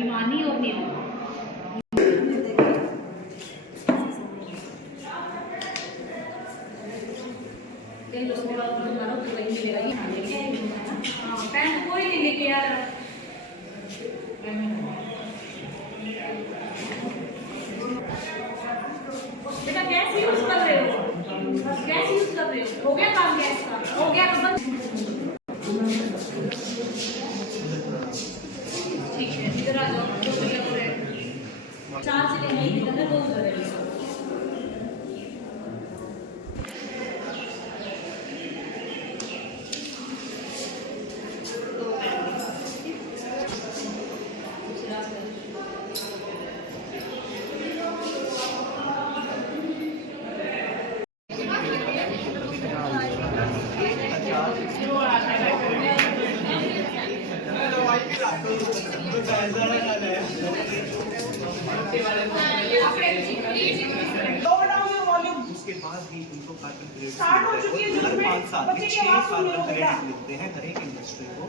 हिमानी और नीलम। पेन कोई नहीं लेके यार। बेटा गैस यूज कर रहे हो? गैस यूज कर रहे हो? हो गया काम गैस का? हो गया तो बंद। ठीक है, इधर आ जाओ। चार से नहीं किधर है? दो उधर है। उसके बाद भी उनको कार्बन क्रेडिट हर 5 साल में 6 कार्बन क्रेडिट मिलते हैं हर एक इंडस्ट्री को।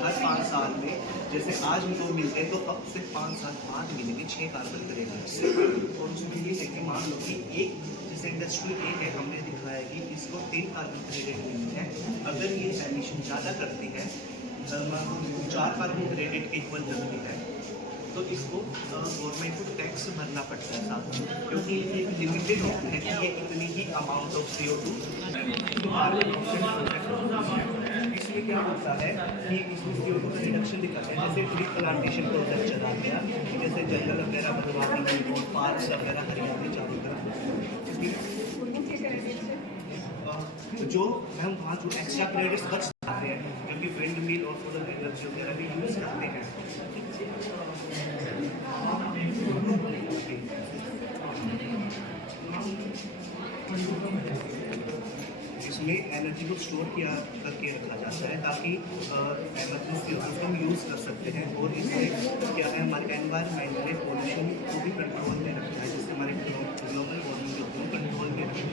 हर 5 साल में, जैसे आज उनको मिलते हैं तो अब से 5 साल बाद मिलेंगे 6 कार्बन क्रेडिट। और उसमें ये है कि मान लो कि एक जैसे इंडस्ट्री ए है, हमने दिखाया कि इसको 3 कार्बन क्रेडिट मिलते हैं। अगर ये एमिशन ज़्यादा करती है, 4 कार्बन क्रेडिट इक्वल करती है, तो इसको गवर्नमेंट को टैक्स भरना पड़ता है साथ में, क्योंकि ये लिमिटेड होता है कि ये इतनी ही अमाउंट ऑफ CO2। इसमें क्या होता है कि इसमें CO2 का रिडक्शन दिखाते हैं। जैसे ट्री प्लांटेशन प्रोजेक्ट चला गया, जैसे जंगल वगैरह बनवा दी, पार्क वगैरह हरियाली चालू करा, जो हम वहाँ जो एक्स्ट्रा क्रेडिट्स बच जाते हैं, क्योंकि विंड मिल और सोलर एनर्जी वगैरह भी यूज़ करते हैं। इसमें एनर्जी को स्टोर किया करके रखा जाता है ताकि एमरजेंसी हो उसको हम यूज़ कर सकते हैं। और इसमें क्या है, हमारे एनवायरमेंटल पोल्यूशन को भी कंट्रोल में रखता है, जिससे हमारे ग्लोबल वार्मिंग को कंट्रोल में रखता है।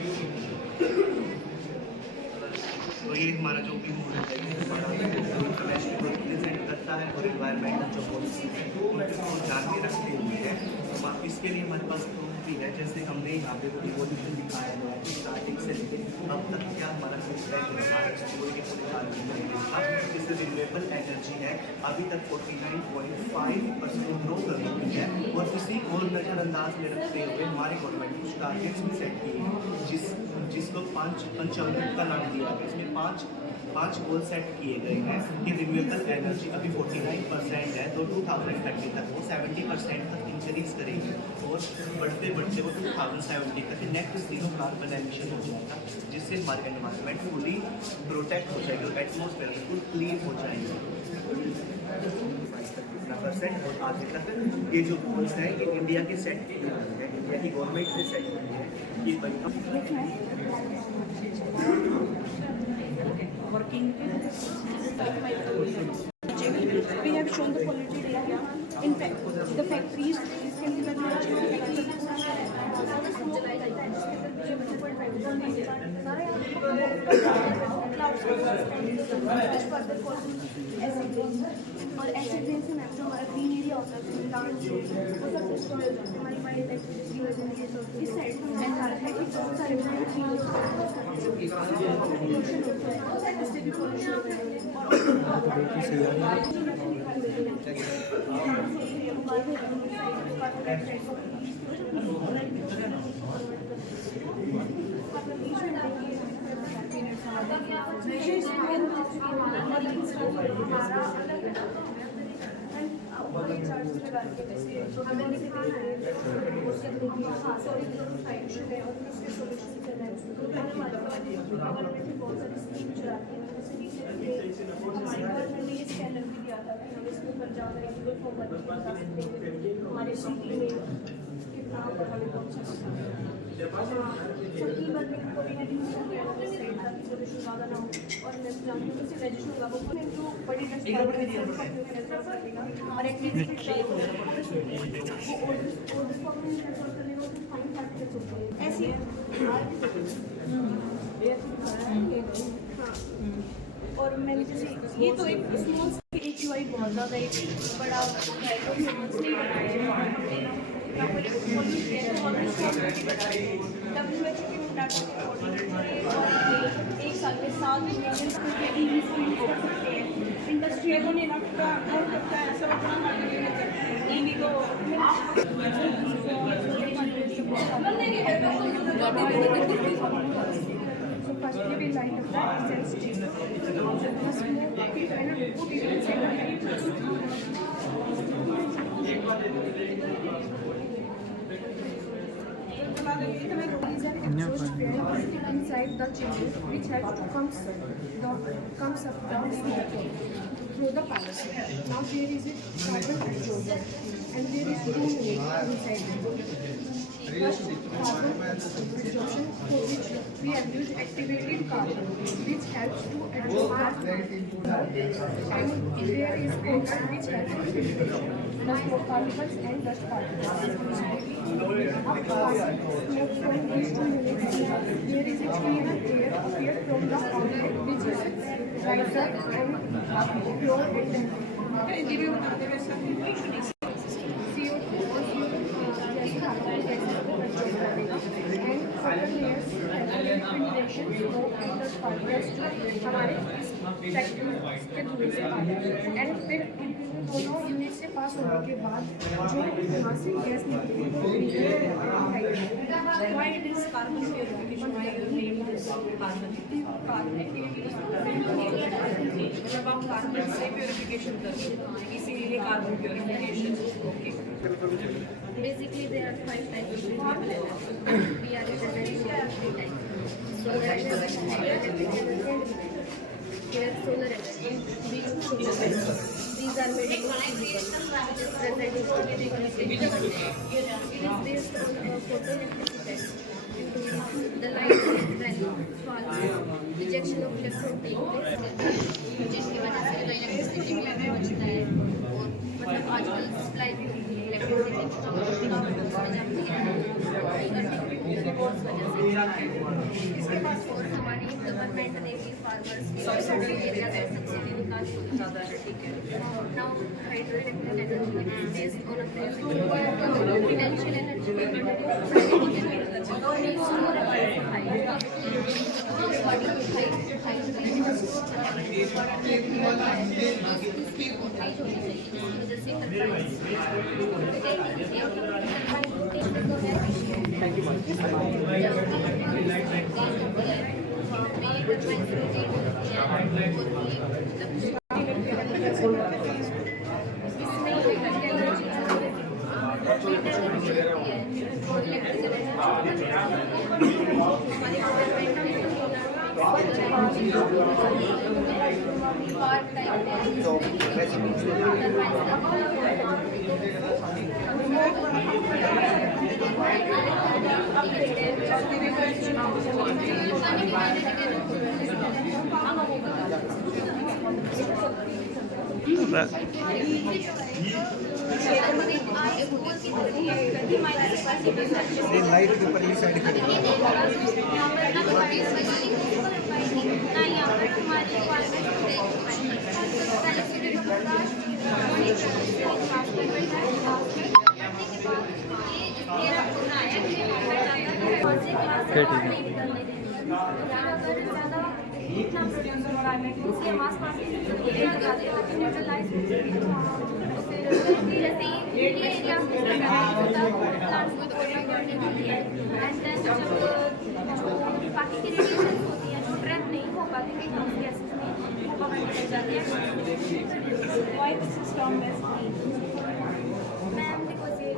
तो ये हमारा जो भी रिप्रेजेंट करता है और एनवायरमेंटल जो पॉलिसी है उनको ध्यान में रखते हुए है। इसके लिए हमारे पास प्रूफ भी है, जैसे हमने यहाँ पे वो रिवोल्यूशन दिखाया है कि स्टार्टिंग से लेकर अब तक क्या हमारा जिससे रिन्यूएबल एनर्जी है अभी तक 49.5% ग्रो कर रही है। और इसी को नज़रअंदाज में रखते हुए हमारी गवर्नमेंट कुछ टारगेट्स भी सेट किए हैं, जिसको 5 का नाम दिया गया। इसमें पाँच गोल सेट किए गए हैं कि रिन्यूएबल एनर्जी अभी 49% है, तो 2030 तक वो 70% तक इंक्रीज करेगी और बढ़ते बढ़ते वो 2070 तक नेट जीरो कार्बन एमिशन हो जाएगा, जिससे हमारे एनवायरनमेंट फुली प्रोटेक्ट हो जाएगी और एटमॉस्फेयर बिल्कुल क्लीन हो जाएगी। और आगे तक ये जो गोल्स हैं ये इंडिया के सेट किए हैं, इंडिया की गवर्नमेंट ने सेट किए हैं। ये working. We have shown the quality data. In fact, the factories can be और ऐसे दिन से मैम जो हमारा ग्रीन एरिया होता है प्लांट से वो सब डिस्ट्रॉय हो जाते हैं हमारी वाइल्ड लाइफ की वजह से। इस साइड में ऐसा है कि बहुत सारे पोल्यूशन होता है, इससे भी पोल्यूशन होता है। हमारे सिटी में कितना ज़्यादा ना हो और वेजिटेशन होगा वो जो बड़ी और ऐसी और मैंने जैसे ये तो एक स्मॉल AQI बहुत ज़्यादा एक बड़ा ह्यूमंस नहीं बनाया है हमने ना कोई WHO के मुताबिक एक साल में 7 मिलियन टीवी को यूज़ कर सकते हैं। इंडस्ट्री को नहीं लगता और करता है सब अपना टीवी को So firstly we line up the incense stick. The smoke and put it inside inside the chimney, which has to comes up down through the pipes. Now there is a carbon hydrogen and there is 2 units inside. First, carbon absorption, for which we have used activated carbon, which helps to absorb and there is coated, which helps to filtration the smoke particles and dust particles. Smoke from these 2 units, there is a clear air appears from the outlet, which is riser and pure and CO2 और जैसे carbon gases को absorb करेगा and certain layers filtration smoke and dust particles जो हमारे factory के धुएं से आते हैं एंड फिर दोनों यूनिट से पास होने के बाद जो वहाँ से गैस निकलेगी वो Why it is carbon purification? Why you name this carbon? जब आप कार्बन से प्योरिफिकेशन करते हैं इसीलिए carbon purification okay Basically, there are 5 types of renewable energy. We are representing 3 types. Solar energy, electric energy, and here solar energy. We use solar panels. These are made of silicon, which is present in organic chemistry. It is based on photoelectric effect. The light value fall, rejection of electron take place, जिसकी वजह से electricity में बचता है और मतलब आजकल supply electricity इसके बाद और हमारी गवर्नमेंट ने भी फार्मर्स की एरिया में सब्सिडी निकाली ज़्यादा है ठीक है now hydro electric energy based on potential energy light के ऊपर साइड खड़ी बाकी की रेडिएशन होती है जो ट्रैप नहीं हो पाती है गैसेस में वो निकल जाती है why this is termed as ma'am because ये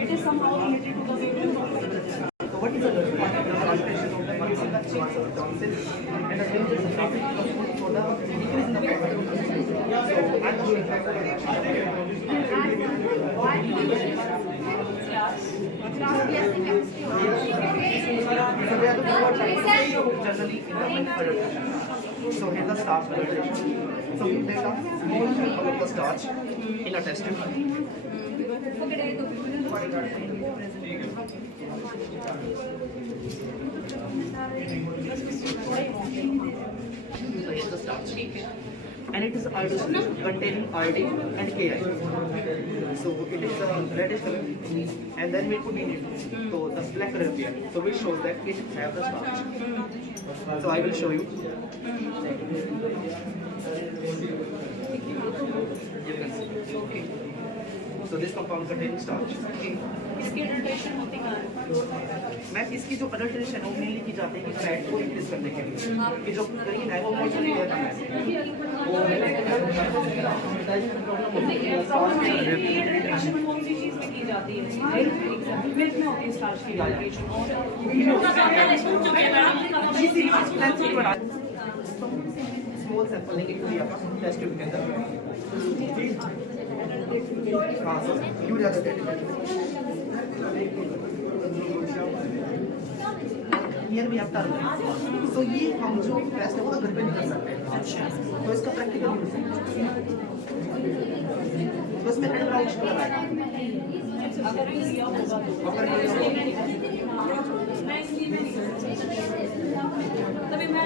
It is somehow related to the what is the concentration of the using the change of tonsil and the change of for the increase in the generally in the So here's the starch adulteration. So we take a small amount of the starch in a test tube. So here's the starch. And it is iodine containing iodine and Ki. So it is a reddish color, and then we put in it. So the black color appear. So which shows that it have the starch. So I will show you. You can see. Okay. So this compound contains starch. इसकी adulteration होती कहाँ है? Ma'am इसकी जो adulteration है वो mainly की जाती है कि फैट को इंक्रीज करने के लिए कि जो ग्रीन है वो मॉइस्चर है ये adulteration कौन सी चीज़ में की जाती है? मिल्क में होती है starch की adulteration और स्मॉल सैंपल लेंगे यूरिया का टेस्ट ट्यूब के अंदर हाँ सर यूरिया का here we have term so ये हम जो टेस्ट है वो घर पे नहीं कर सकते अच्छा तो इसका प्रैक्टिकल यूज है तो इसमें रेड ब्राउन कलर आएगा अगर यूरिया होगा तो तभी मैं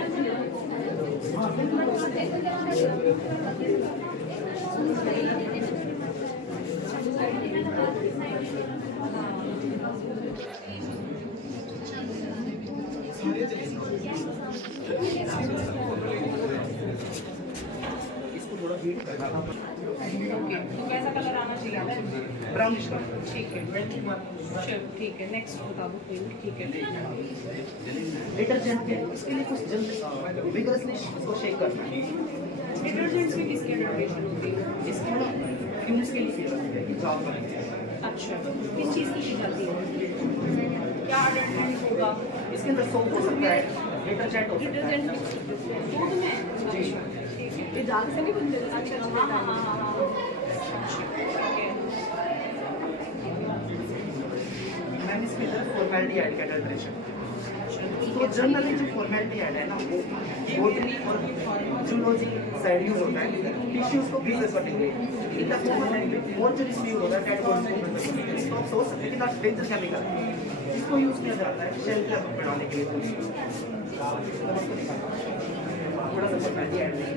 इसको थोड़ा हीट करना ओके तो कैसा कलर आना चाहिए? ब्राउनिश कलर ठीक है चलो ठीक है नेक्स्ट बता दो फिर ठीक है डिटर्जेंट के इसके लिए कुछ जल्द विगरसली इसको शेक करना है डिटर्जेंट में किसकी adulteration होती है? इसके फ्यूम्स के लिए होती है कि जॉब करने अच्छा किस चीज़ की जाती है? क्या adulterant होगा? इसके अंदर सोप हो सकता है डिटर्जेंट हो सकता है दूध में जी ये दाग से नहीं बनते अच्छा हाँ हाँ हाँ हाँ मैंने इसके अंदर फॉर्मेलिटी ऐड किया अडल्ट्रेशन तो जनरली जो फॉर्मेलिटी ऐड है ना वो बोटनी और जूलॉजी साइड यूज होता है टिश्यूज को प्रिजर्व करने के लिए इन द कॉमन लैंग्वेज मॉर्चरीज में यूज होता है डेड बॉडीज को प्रिजर्व करने के लिए तो आप सोच सकते हैं कि ना डेंजर केमिकल इसको यूज किया जाता है शेल्टर बनाने के लिए थोड़ा सा फॉर्मेलिटी ऐड करें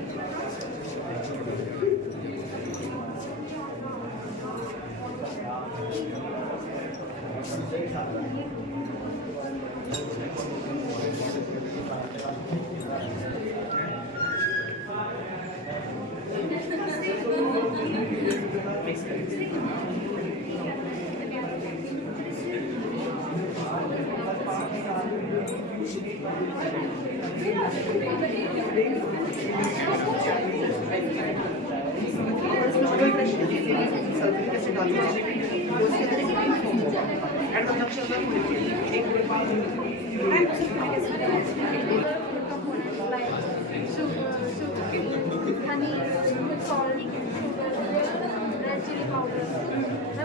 मिक्स करें honey, salt, red chili powder.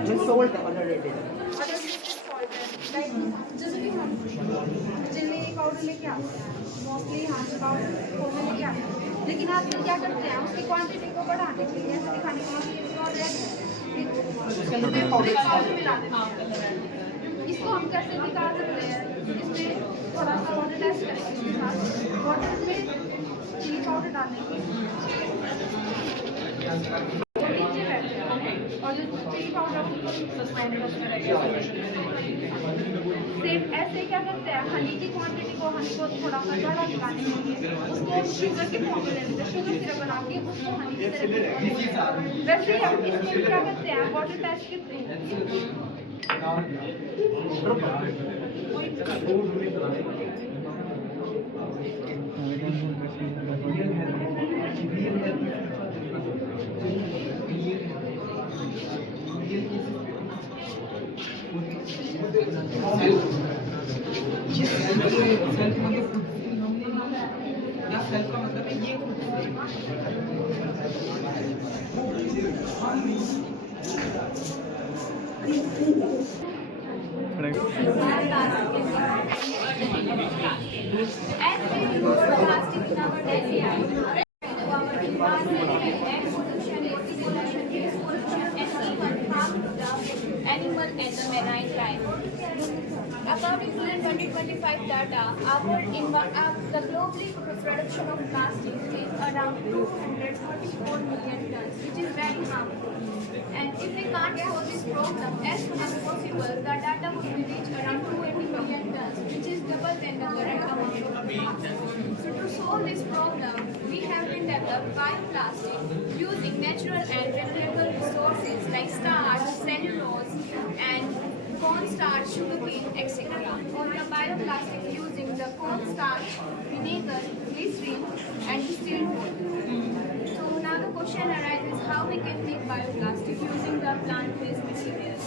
Just salt underrated. जैसे कि हम चिल्ली पाउडर लेके आते हैं मोस्टली हाथ पाउडर खोलने लेके आते हैं लेकिन आप क्या करते हैं उसकी क्वांटिटी को बढ़ाने के लिए जैसे दिखाने के लिए पाउडर मिला देते हैं इसको हम कैसे निकाल सकते हैं इसमें थोड़ा सा वाटर टेस्ट करेंगे इसके साथ वाटर में चिली पाउडर डालेंगे और जो चिली पाउडर सेम ऐसे क्या करते हैं हनी की क्वांटिटी को हनी को थोड़ा सा ज़्यादा निकालने के लिए उसको शुगर के फॉर्म में ले लेते हैं शुगर सिरप बना के उसको हनी की तरह वैसे ही हम इसमें क्या करते हैं वाटर टेस्ट के through animal and the marine life. According to the 2025 data, the globally production of plastic is around 244 million tons, which is very harmful. And if we can't solve this problem as soon as possible, the data would be reached around 280 million tons, which is double than the current amount of plastic. So to solve this problem, we have been developed bioplastic using natural and renewable resources like starch, cellulose, and cornstarch, sugarcane, etc. Or the bioplastic using the cornstarch, vinegar, glycerin, and distilled water. So now the question arises how we can make bioplastic using the plant-based materials.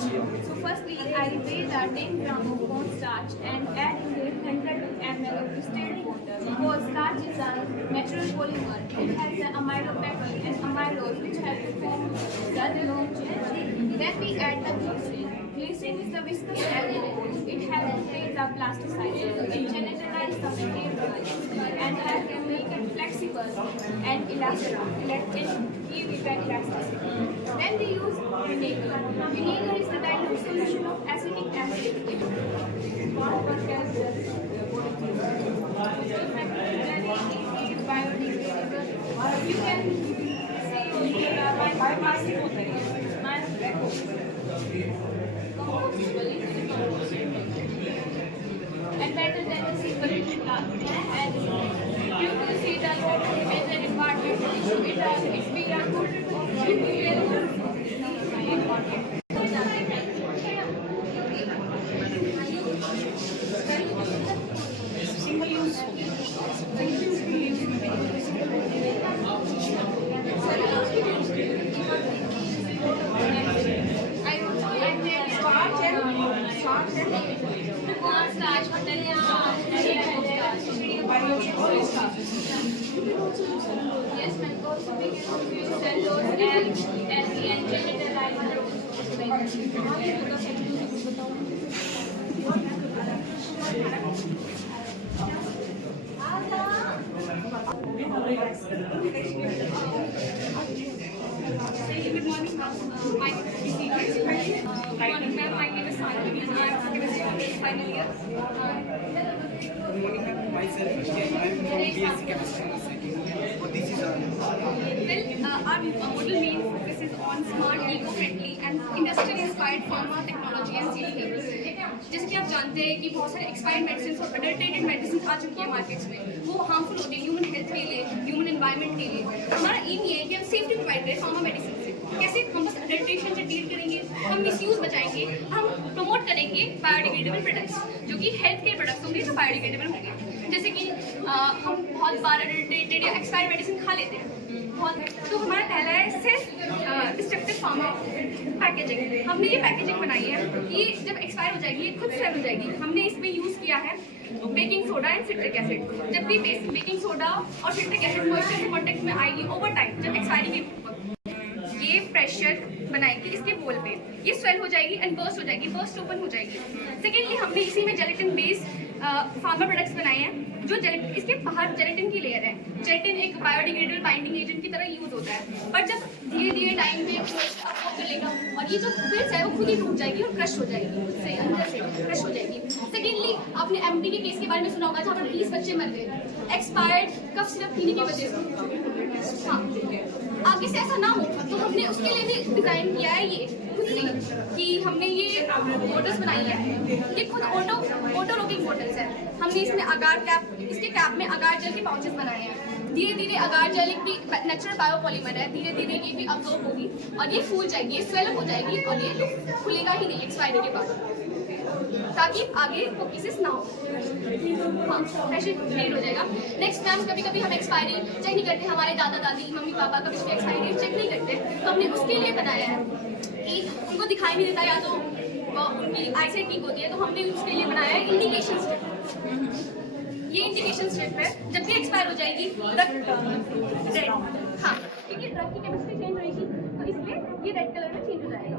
So firstly, I weigh the 10 gram of cornstarch and add in the 100 ml of distilled water because starch is a natural polymer. It has an amylopectin and amylose which help to form the long chain. Then we add the glycerin. Glycerin is the viscous alcohol. It helps to break the plasticization, it generalize the material and help to make it flexible and elastic. Give it an elasticity. Then we use vinegar. Vinegar is the dilute solution of acetic acid. It biodegradable. You can see bioplastic and better than the simple plastic. And you can see that major environmental issue it has experienced single use Yes, ma'am. Also, we can use cellulose and Good morning, ma'am. My name is ma'am. My name is Sanjay. I'm chemistry final year. Good morning, ma'am. Myself, I'm from BSc Chemistry. What this is Well, our model main focus is on smart, eco-friendly and industry-inspired pharma technology and CDMOs. जैसे कि आप जानते हैं कि बहुत सारे expired medicine और अडल्टेटेड medicine आ चुकी है मार्केट्स में, वो हार्मफुल होती है ह्यूमन हेल्थ के लिए, ह्यूमन एनवायरनमेंट के लिए। हमारा एम ये है कि हम सेफ्टी प्रोवाइड करें फार्मा मेडिसिन से। कैसे हम बस अडल्ट्रेशन से डील करेंगे, हम मिसयूज बचाएंगे, हम प्रमोट करेंगे बायोडिग्रेडेबल प्रोडक्ट्स जो कि हेल्थ केयर प्रोडक्ट्स होंगे जो बायोडिग्रेडेबल होंगे। जैसे कि हम बहुत बार अडल्टेटेड या एक्सपायर्ड मेडिसिन खा लेते हैं बहुत, तो हमारा पहला है सेल्फ डिस्ट्रक्टिव फार्मा पैकेजिंग। हमने ये पैकेजिंग बनाई है कि जब एक्सपायर हो जाएगी ये खुद सेल हो जाएगी। हमने इसमें यूज़ किया है baking soda and citric acid. जब भी बेकिंग सोडा और सिट्रिक एसिड मॉइस्चर के कॉन्टेक्ट में आएगी ओवर टाइम, जब एक्सपायरी के ये प्रेशर बनाएगी इसके बोल पे, ये स्वेल हो जाएगी एंड बर्स्ट हो जाएगी, बर्स्ट ओपन हो जाएगी। सेकेंडली हमने इसी में जेलेटिन बेस्ड फार्मा प्रोडक्ट्स बनाए हैं जो इसके बाहर जेलेटिन की लेयर है। जेलेटिन एक बायोडिग्रेडेबल बाइंडिंग एजेंट की तरह यूज होता है, पर जब धीरे धीरे टाइम में आपको चलेगा और ये जो फिल्स है वो खुद ही टूट जाएगी और क्रश हो जाएगी, उससे अंदर से क्रश हो जाएगी। सेकेंडली आपने एमडी के केस के बारे में सुना होगा जहाँ पर 20 बच्चे मर गए एक्सपायर्ड कफ सिरप पीने की वजह से। हाँ, आगे से ऐसा ना हो तो हमने उसके लिए भी डिज़ाइन किया है ये खुद से कि हमने ये बॉटल्स बनाई है। ये खुद ऑटो लॉकिंग बॉटल्स है। हमने इसमें अगार कैप, इसके कैप में अगार जेल के पाउचेस बनाए हैं। धीरे धीरे अगार जेल एक भी नेचुरल बायोपॉलीमर है, धीरे धीरे ये भी अब्जॉर्ब होगी और ये फूल जाएगी, ये स्वेलअप हो जाएगी और ये खुलेगा ही नहीं एक्सपायरी के बाद, ताकि आगे वो केसेस ना हो। हाँ, प्रेशर क्रिएट हो जाएगा। नेक्स्ट मैम, कभी कभी हम एक्सपायरी चेक नहीं करते, हमारे दादा दादी मम्मी पापा कभी उसकी एक्सपायरी चेक नहीं करते, तो हमने उसके लिए बनाया है कि उनको दिखाई नहीं देता या तो उनकी आईसाइट ठीक होती है, तो हमने उसके लिए बनाया है इंडिकेशन स्ट्रिप। ये इंडिकेशन स्ट्रिप है, जब भी एक्सपायर हो जाएगी ड्रग रेड, हाँ, क्योंकि ड्रग की केमिस्ट्री चेंज होगी तो इसलिए ये रेड कलर में चेंज हो जाएगा।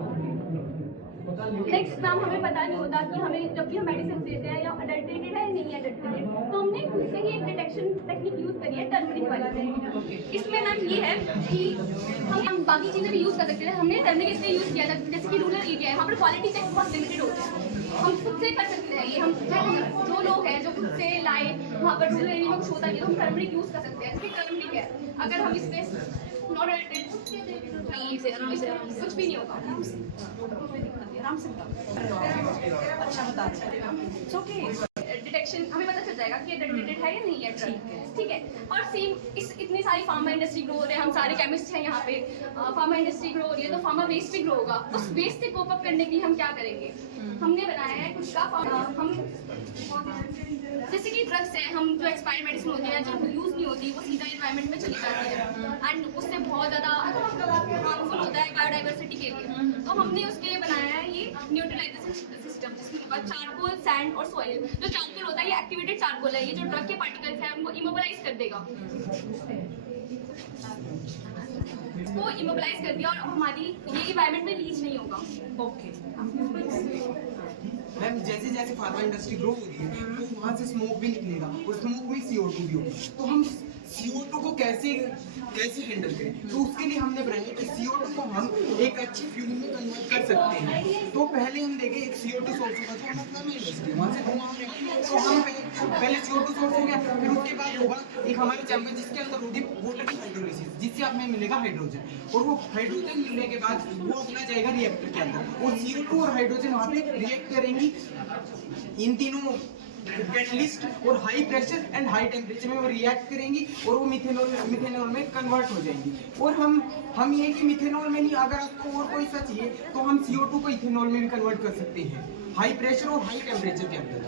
नेक्स्ट मैम, हमें पता नहीं होता कि हमें जब भी हम मेडिसिन देते हैं या अडल्टेटेड है या नहीं अडल्टेटेड, तो हमने खुद से ही एक डिटेक्शन टेक्निक यूज़ करी है टर्मरिक वाली। ये है कि हम बाकी चीज़ें भी यूज़ कर सकते हैं। हमने टर्मरिक इसलिए यूज़ किया था जैसे कि रूरल एरिया है, वहाँ पर क्वालिटी चेक बहुत लिमिटेड होते हैं। हम खुद से कर सकते हैं ये। हम जो लोग हैं जो खुद से लाए वहाँ पर रूरल एरिया में कुछ होता है तो हम टर्मरिक यूज़ कर सकते हैं। जैसे टर्मरिक है, अगर हम इसमें कुछ भी नहीं होगा, आराम से अच्छा बता इट्स ओके। डिटेक्शन हमें पता चल जाएगा कि ये डेडिकेटेड है या नहीं है ड्रग, ठीक है। और सेम इतनी सारी फार्मा इंडस्ट्री ग्रो हो रही है, हम सारे केमिस्ट हैं यहाँ पे, फार्मा इंडस्ट्री ग्रो हो रही है तो फार्मा वेस्ट भी ग्रो होगा। उस वेस्ट से कोप अप करने के लिए हम क्या करेंगे, हमने बनाया है कुछ का हम जैसे कि ड्रग्स हैं, हम जो एक्सपायर्ड मेडिसिन होती है जो यूज़ नहीं होती वो सीधा एनवायरनमेंट में चली जाती है एंड उससे बहुत ज़्यादा हार्मफुल होता है बायोडाइवर्सिटी के लिए। तो हमने उसके लिए बनाया है ये न्यूट्रलाइजेशन सिस्टम, जिसमें होगा चारकोल, सैंड और सॉइल। जो चारकोल होता है ये एक्टिवेटेड चारकोल है, ये जो ड्रग के पार्टिकल्स हैं उनको इमोबलाइज कर देगा, वो इमोबलाइज कर दिया और हमारी ये इन्वायरमेंट में लीच नहीं होगा। ओके मैम जैसे जैसे फार्मा इंडस्ट्री ग्रो हो रही है तो वहाँ से स्मोक भी निकलेगा और स्मोक में CO2 भी होगा। तो हम CO2 को कैसे हैंडल करें, तो उसके लिए हमने बनाया कि CO2 को हम एक अच्छी फ्यूल में कन्वर्ट कर सकते हैं। तो पहले हम देखें एक CO2 सोर्स होगा जो हम अपना में इंडस्ट्री वहाँ से धुआं आएगा, तो हम पहले CO2 सोर्स हो गया, फिर उसके बाद होगा एक हमारे चैम्बर जिसके अंदर होगी वाटर की हाइड्रोलिसिस, जिससे हमें मिलेगा हाइड्रोजन, और वो हाइड्रोजन मिलने के बाद वो अपना जाएगा रिएक्टर के अंदर और CO2 और हाइड्रोजन वहाँ पे रिएक्ट करेंगी। इन तीनों कैटलिस्ट और high pressure and high temperature में वो रिएक्ट करेंगी और वो मिथेनॉल में कन्वर्ट हो जाएंगी। और हम ये कि मिथेनॉल में नहीं, अगर आपको और कोई सा चाहिए तो हम CO2 को इथेनॉल में भी कन्वर्ट कर सकते हैं हाई प्रेशर और हाई टेम्परेचर के अंदर।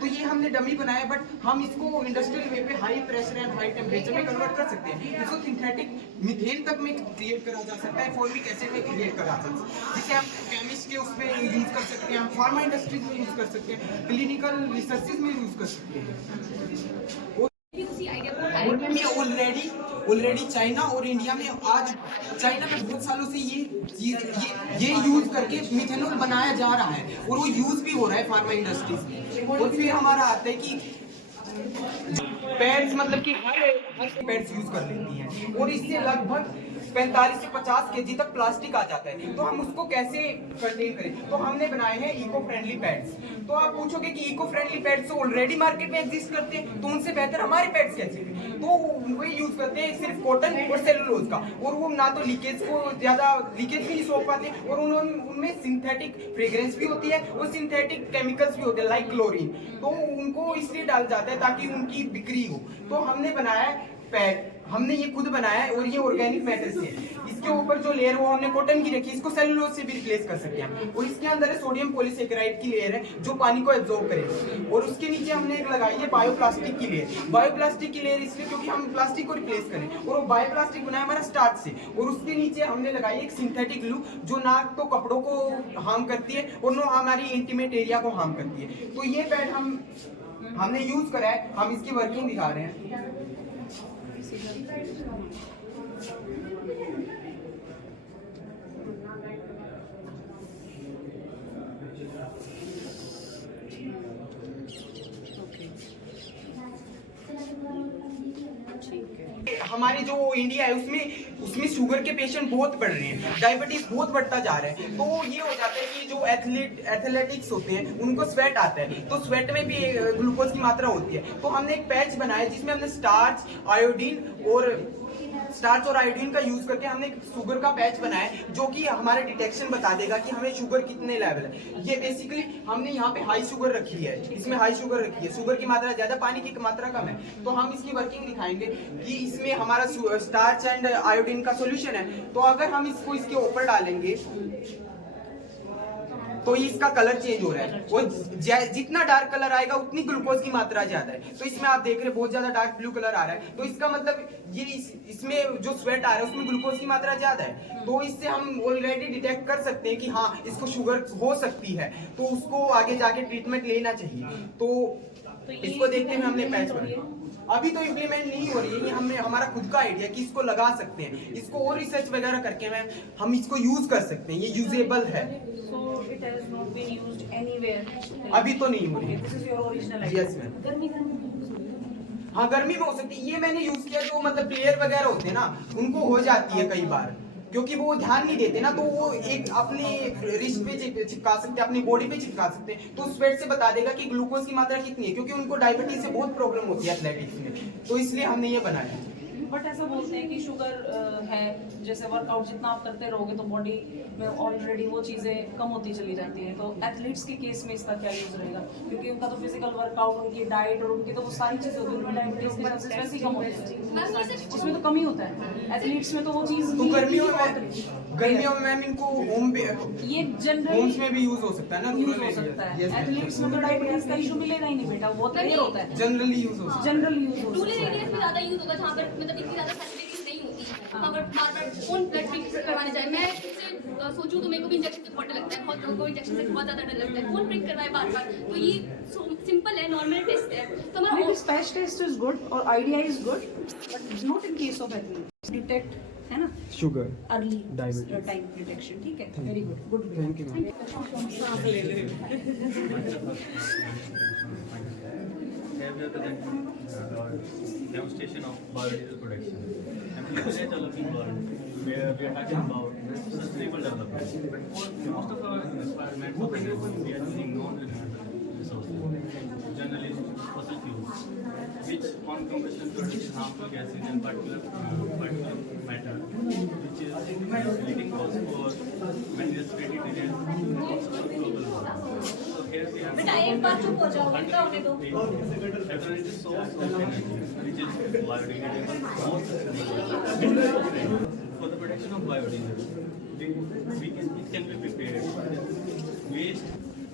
तो ये हमने डमी बनाया, बट हम इसको इंडस्ट्रियल वे पे high pressure and high temperature में कन्वर्ट कर सकते हैं। इसको सिंथेटिक मीथेन तक में क्रिएट करा जा सकता है, फॉर्मिक एसिड में क्रिएट करा जा सकता है, जिसे हम केमिस्ट के उसमें यूज कर सकते हैं, हम फार्मा इंडस्ट्रीज में यूज कर सकते हैं, क्लिनिकल रिसर्चेज में यूज कर सकते हैं। ऑलरेडी चाइना और इंडिया में, आज चाइना में बहुत सालों से ये यूज करके मिथेनॉल बनाया जा रहा है और वो यूज भी हो रहा है फार्मा इंडस्ट्रीज में। और फिर हमारा आता है कि पैड्स, मतलब कि हर पैड्स यूज कर लेती हैं और इससे लगभग 45 से 50 kg तक प्लास्टिक आ जाता है। तो हम उसको कैसे कंटेन करें, तो हमने बनाए हैं इको फ्रेंडली पैड्स। तो आप पूछोगे कि इको फ्रेंडली पैड्स तो ऑलरेडी मार्केट में एग्जिस्ट करते हैं, तो उनसे बेहतर हमारे पैड्स कैसे हैं? तो वो यूज करते हैं सिर्फ कॉटन और सेलुलोज का, और वो ना तो लीकेज भी नहीं सोख पाते, और उनमें सिंथेटिक फ्रेग्रेंस भी होती है और सिंथेटिक केमिकल्स भी होते हैं लाइक क्लोरीन। तो उनको इसलिए डाल जाता है ताकि उनकी बिक्री हो। तो हमने बनाया पैड, हमने ये खुद बनाया है और ये ऑर्गेनिक मैटर से है। इसके ऊपर जो लेयर वो हमने कॉटन की रखी है, इसको सेलुलोज से भी रिप्लेस कर सकते हैं। और इसके अंदर है सोडियम पॉलीसेकेराइड की लेयर है जो पानी को एब्जॉर्ब करेगी। और उसके नीचे हमने एक लगाई है बायोप्लास्टिक की लेयर। बायोप्लास्टिक की लेयर इसलिए क्योंकि हम प्लास्टिक को रिप्लेस करें, और वो बायोप्लास्टिक बनाया हमारा स्टार्च से। और उसके नीचे हमने लगाई एक सिंथेटिक ग्लू जो ना तो कपड़ों को हार्म करती है और ना हमारी इंटीमेट एरिया को हार्म करती है। तो ये पैड हमने यूज करा है, हम इसकी वर्किंग दिखा रहे हैं। हमारे जो इंडिया है उसमें शुगर के पेशेंट बहुत बढ़ रहे हैं, डायबिटीज बहुत बढ़ता जा रहा है। तो ये हो जाता है कि जो एथलेटिक्स होते हैं उनको स्वेट आता है, तो स्वेट में भी ग्लूकोज की मात्रा होती है। तो हमने एक पैच बनाया जिसमें हमने स्टार्च और आयोडीन का यूज करके हमने एक शुगर का पैच बनाया है जो कि हमारा डिटेक्शन बता देगा कि हमें शुगर कितने लेवल है। ये बेसिकली हमने यहाँ पे हाई शुगर रखी है, इसमें हाई शुगर रखी है, शुगर की मात्रा ज्यादा, पानी की मात्रा कम है। तो हम इसकी वर्किंग दिखाएंगे कि इसमें हमारा स्टार्च एंड आयोडीन का सोल्यूशन है। तो अगर हम इसको इसके ऊपर डालेंगे तो इसका कलर चेंज हो रहा है, वो जितना डार्क कलर आएगा उतनी ग्लूकोज की मात्रा ज्यादा है। तो इसमें आप देख रहे हैं बहुत ज्यादा डार्क ब्लू कलर आ रहा है, तो इसका मतलब ये इसमें जो स्वेट आ रहा है उसमें ग्लूकोज की मात्रा ज्यादा है। तो इससे हम ऑलरेडी डिटेक्ट कर सकते हैं कि हाँ इसको शुगर हो सकती है, तो उसको आगे जाके ट्रीटमेंट लेना चाहिए। तो इसको देखते हुए हमने पैच बनाया। अभी तो इम्प्लीमेंट नहीं हो रही है, ये हमने हमारा खुद का आइडिया कि इसको लगा सकते हैं, इसको और रिसर्च वगैरह करके हम इसको यूज कर सकते हैं, ये यूजेबल है। It has not been used anywhere. अभी तो नहीं हो रही है। This is your original idea. Yes ma'am. हाँ गर्मी में हो सकती है, ये मैंने यूज किया। जो मतलब प्लेयर वगैरह होते हैं ना, उनको हो जाती है कई बार, क्योंकि वो ध्यान नहीं देते ना, तो वो एक अपने रिस्ट पे चिपका सकते हैं, अपनी बॉडी पे चिपका सकते हैं, तो स्वेट से बता देगा कि ग्लूकोज की मात्रा कितनी है, क्योंकि उनको डायबिटीज से बहुत प्रॉब्लम होती है एथलेटिक्स में, तो इसलिए हमने ये बनाया। बट ऐसा बोलते हैं कि शुगर है, जैसे वर्कआउट जितना आप करते रहोगे तो बॉडी में ऑलरेडी वो चीज़ें कम होती चली जाती हैं, तो एथलीट्स के केस में इसका क्या यूज रहेगा? क्योंकि उनका तो फिजिकल वर्कआउट, उनकी डाइट और उनकी तो वो सारी चीज़ें होती है, उनमें डायबिटीज के चांसेस वैसे ही कम होते हैं, उसमें तो कम ही होता है। एथलीट्स में तो वो चीज़ तो गर्मियों में मैम इनको होम पे, ये जनरल होम्स में भी यूज हो सकता है ना, यूज हो सकता है। एथलीट्स में तो डायबिटीज का इशू मिलेगा ही नहीं बेटा, वो बहुत रेयर होता है, जनरली यूज हो सकता है। जनरल यूज हो रूरल सकता है। एरियाज में ज़्यादा यूज होगा, जहाँ पर मतलब इतनी ज़्यादा फैसिलिटीज नहीं होती, वहाँ पर बार बार कौन ब्लड प्रिक करवाने जाए। मैं इससे सोचूं तो मेरे को भी इंजेक्शन से बहुत डर लगता है, बहुत लोगों को इंजेक्शन से बहुत ज़्यादा डर लगता है, कौन प्रिक करवाए बार बार। तो ये सिंपल है, नॉर्मल टेस्ट है, तो हमारा Maybe patch test is good or idea is good, but not in case of athletes. Detect है ना, sugar, early Diabetes. time detection, ठीक है, very good, good. Thank you ma'am. Have the demonstration of biodiesel production. And we are developing world where we are talking about sustainable development. Most of our environment we are using non-renewable resources, generally fossil fuels, which on combustion produce harmful gases and particular matter, which is leading cause for many respiratory diseases, also for global warming. So here we are. बेटा एक बार चुप हो जाओ, बेटा होने दो। Alternative source of energy, which is biodegradable, more sustainable. For the production of biodiesel, it can be prepared. Waste,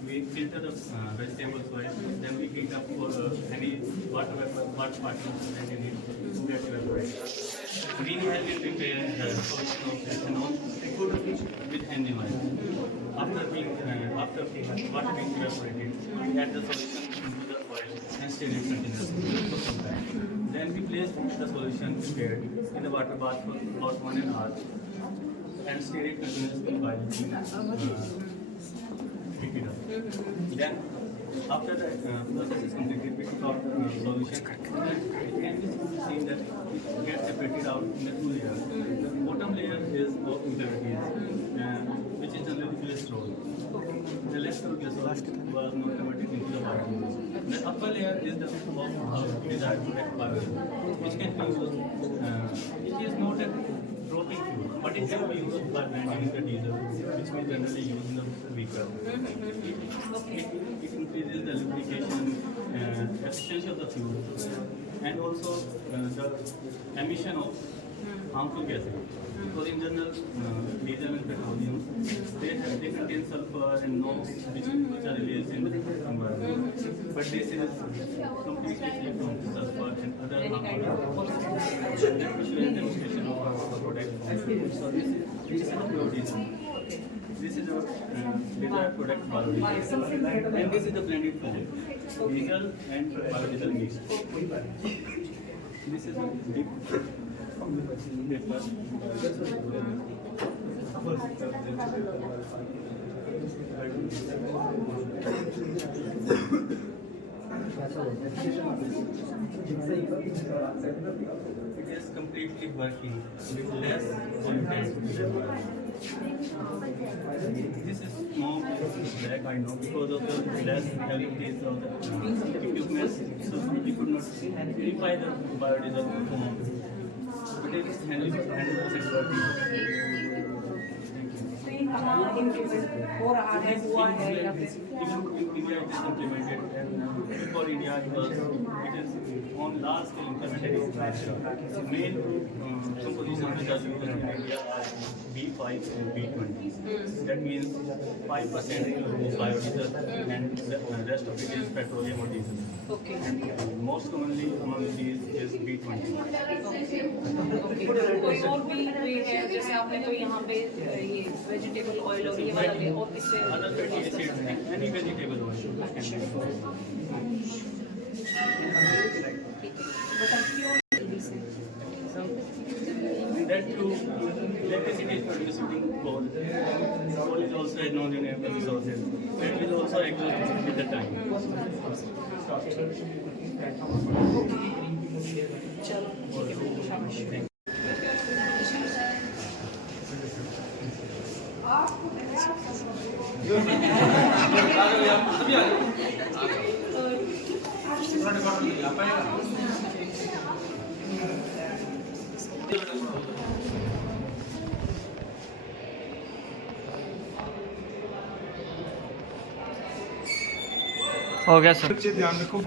we filter the vegetables oil, then we heat up for any water particles that you need to get evaporated. Meanwhile, we prepare the solution of ethanol with engine oil. After water being evaporated, we add the solution into the oil and stir it continuously for some time. Then we place the solution prepared in the water bath for about 1.5 hours and stir it continuously while heat it up. Then, after the process is completed, we take out the solution. It can be seen that it gets separated out in the two layers. The bottom layer is of impurities, which is generally cholesterol. The less of cholesterol was not converted into the biodiesel. The upper layer is the of desired product biodiesel, which can be used. It is not a dropping fuel, but it can be used for blending the diesel, which we generally use in the vehicle. It increases the lubrication efficiency of the fuel, and also the emission of harmful gases. Because in general, diesel and petroleum, they contain sulfur and NOx, which are released in the environment. But this is completely free from sulfur and other harmful gases. Let me show you a demonstration of our product. So this is a pure diesel. This is our desired product biodiesel, and this is the blended fuel, diesel and biodiesel mixed. This is a dip. It is completely working with less pollutant. This is more black, I know, because of the less heavy taste of the equipment, so we could not purify the biodiesel form. But it is 100% working. तो ये कहाँ implement हो रहा है, हुआ है या फिर Even in India it is implemented, and before India it is on large scale implemented in India. Main compositions which are used in India are B5 and B20. That means 5% is biodiesel and the rest of it is petroleum or diesel. Okay. And most commonly among these is B20. कोई और भी वे है, जैसे आपने तो यहाँ पे ये वेजिटेबल ऑयल और ये वाला ले, और इससे Other fatty acids and any vegetable oil can be used. But अब प्योर जल्दी से That too, electricity is produced using coal. Coal is also a non-renewable resource. That will also exist with the time. चलो ठीक है, शाबाश। हो गया sir. बच्चे ध्यान रखो।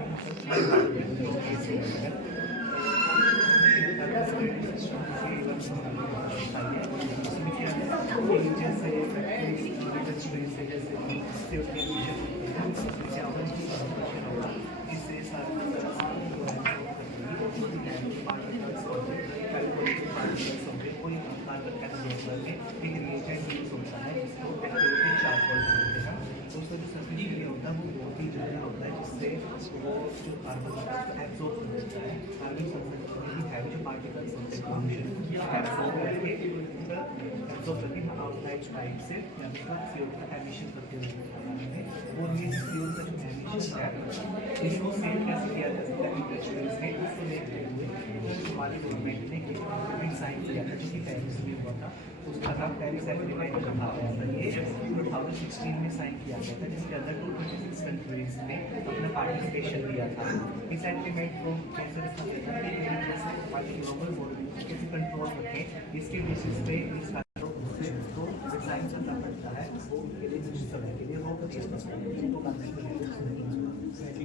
हमारी गवर्नमेंट ने साइन किया था जो कि पेरिस में हुआ था, उसका नाम पेरिस एग्रीमेंट रखा गया था। ये 2016 में साइन किया गया था, जिसके अंदर 226 कंट्रीज ने अपना पार्टिसिपेशन दिया था। इस एग्रीमेंट को कैसे रखा गया था कि जैसे हमारी ग्लोबल वार्मिंग कैसे कंट्रोल रखें, इसके बेसिस पे इस तो साइन करना पड़ता है, वो के लिए कुछ समय के लिए रोक दिया जाता है।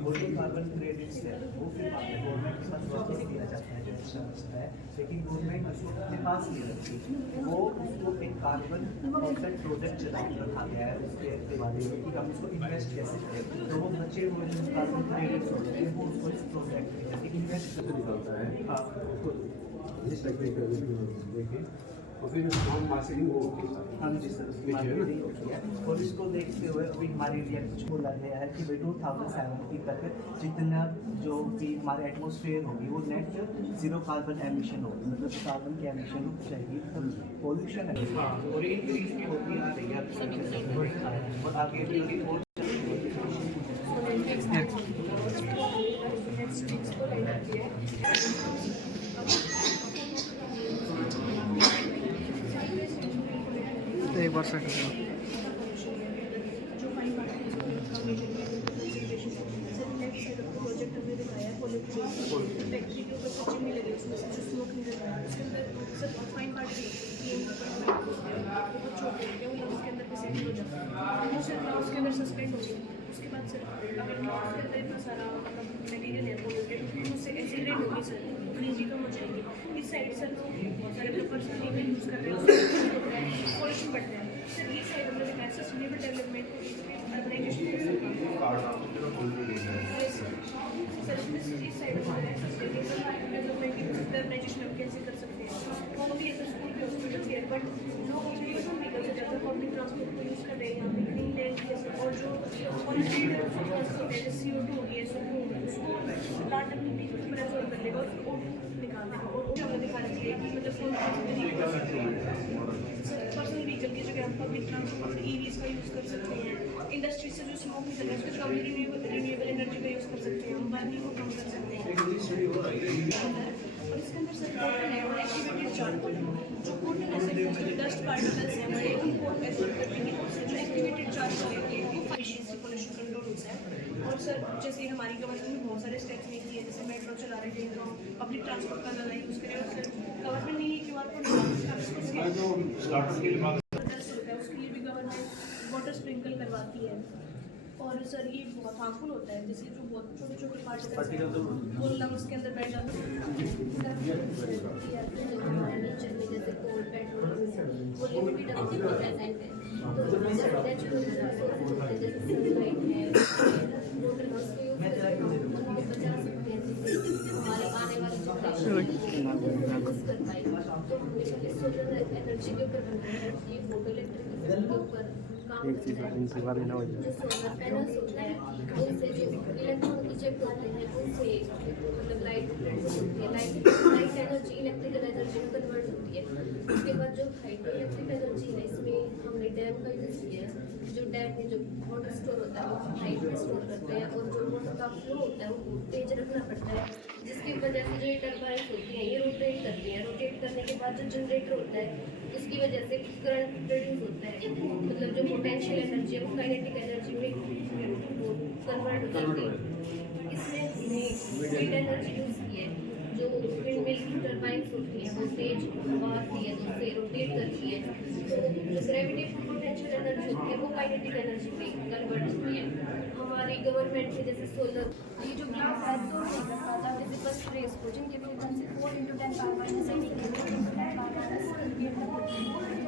गोल्डन कार्बन क्रेडिट्स है वो फिर गवर्नमेंट के पास वापस दिया जाता है, जैसे समझता है, लेकिन गवर्नमेंट उसको अपने पास नहीं रखती, वो उसको एक कार्बन ऑफसेट प्रोजेक्ट चला रखा गया है उसके बारे में कि हम उसको इन्वेस्ट कैसे करें। तो वो बचे हुए जो कार्बन क्रेडिट्स होते हैं वो उसको इस प्रोजेक्ट में इन्वेस्ट करके निकलता है। हाँ और फिर मार्केटिंग वो हाँ जी सर, मार्केटिंग होती है। और इसको देखते हुए अभी हमारे लिए कुछ बोला गया है कि भाई 2070 तक जितना जो भी हमारे एटमॉस्फेयर होगी वो नेट 0 कार्बन एमिशन होगी, मतलब कार्बन की एमिशन चाहिए, तो पॉल्यूशन है और इंक्रीज की होती आ रही है और आगे भी और एक बार सेट जो फाइन पार्टिकल्स को लेफ्ट साइड ऑफ प्रोजेक्ट हमें दिखाया है फैक्ट्री के ऊपर स्विचिंग भी लगी, उसमें से जो स्मोक निकल रहा है उसके अंदर सर फाइन पार्टिकल्स बहुत छोटे होते हैं, वो उसके अंदर पे सेट हो जाता है, वो सर उसके अंदर सस्पेंड हो गया। उसके बाद सर अगर उसके अंदर इतना सारा मटेरियल है पोल्यूटेड, उससे एसिड होगी सर, एनर्जी कम हो जाएगी। इस साइड सर बहुत सारे पर्सनली में यूज़ कर रहे हैं, पॉल्यूशन बढ़ रहा है सर। ये साइड हमने दिखाया सस्टेनेबल डेवलपमेंट को अर्बनाइजेशन सर इसमें इस साइड डेवलपमेंट की अर्बनाइजेशन हम कैसे कर सकते हैं, वो भी ऐसा स्कूल के हॉस्पिटल के बट लोग व्हीकल से ज़्यादा पब्लिक ट्रांसपोर्ट को यूज़ कर रहे हैं यहाँ पे ग्रीन लैंड और जो पॉल्यूटेड जैसे CO2 हो गया उसको प्लांट अपनी पीछे पर एब्जॉर्ब कर लेगा और निकाल देगा। और हमें दिखा रही है कि मतलब पर्सनल व्हीकल की जगह हम पब्लिक ट्रांसपोर्ट EVs का यूज़ कर सकते हैं, इंडस्ट्री से जो स्मोक निकल रहा है उसको हम रिन्यूएबल एनर्जी का यूज़ कर सकते हैं, हम बर्निंग को कम कर सकते हैं। और इसके अंदर सर कॉटन है और एक्टिवेटेड चारकोल, जो कॉटन है सर डस्ट पार्टिकल्स हैं बड़े उनको एब्जॉर्ब करने की जो एक्टिवेटेड चारकोल है वो एफिशिएंसी पोल्यूशन कंट्रोल होता है। और सर जैसे हमारी गवर्नमेंट ने बहुत सारे स्टेप्स लिए किए, जैसे मेट्रो चला रहे थे तो पब्लिक ट्रांसपोर्ट का ज़्यादा यूज़ करें। और सर गवर्नमेंट ने ये QR कोड उसके लिए भी गवर्नमेंट वाटर स्प्रिंकल करवाती है। और सर ये बहुत हार्मफुल होता है, जैसे जो बहुत छोटे छोटे पार्टिकल्स वो लंग्स के अंदर बैठ जाते हैं। जैसे कोल पेट्रोल वो लिमिटेड अमाउंट में प्रेजेंट है, तो नेचुरल जैसे सनलाइट है वोटर लॉस को यूज करके हम उनको बचा सकते हैं, जिससे हमारे आने वाली जनरेशन यूज कर पाएगी। तो हमने पहले सोलर एनर्जी के ऊपर बनाया है, ये फोटो इलेक्ट्रिसिटी के ऊपर काम करता है। जो सोलर पैनल्स होते हैं उनसे जो इलेक्ट्रॉन इजेक्ट होते हैं उनसे मतलब लाइट होती है, लाइट एनर्जी इलेक्ट्रिकल एनर्जी में कन्वर्ट होती है। उसके बाद जो हाइड्रो इलेक्ट्रिक एनर्जी है इसमें हमने डैम का यूज़ किया है, जो डैम में जो वाटर स्टोर होता है वो हाइट में स्टोर करते हैं और जो वाटर का फ्लो होता है वो तेज रखना पड़ता है, जिसके उसकी वजह से जो ये टर्बाइन्स होती हैं ये रोटेट करती हैं। रोटेट करने के बाद जो जनरेटर होता है उसकी वजह से करंट प्रोड्यूस होता है, मतलब जो पोटेंशियल एनर्जी है वो काइनेटिक एनर्जी में वो कन्वर्ट हो जाती है। इसमें हमने हीट एनर्जी यूज़ की है। जो विंड मिल की टर्बाइन्स होती हैं वो तेज हवा आती है तो उससे रोटेट करती है, तो जो ग्रेविटेशनल पोटेंशियल एनर्जी होती है वो काइनेटिक एनर्जी में कन्वर्ट होती है। हमारी गवर्नमेंट में जैसे सोलर ये जो ग्लास है तो नहीं कर पाता विजिबल रेस को, जिनके वजह से 4 × 10 पावर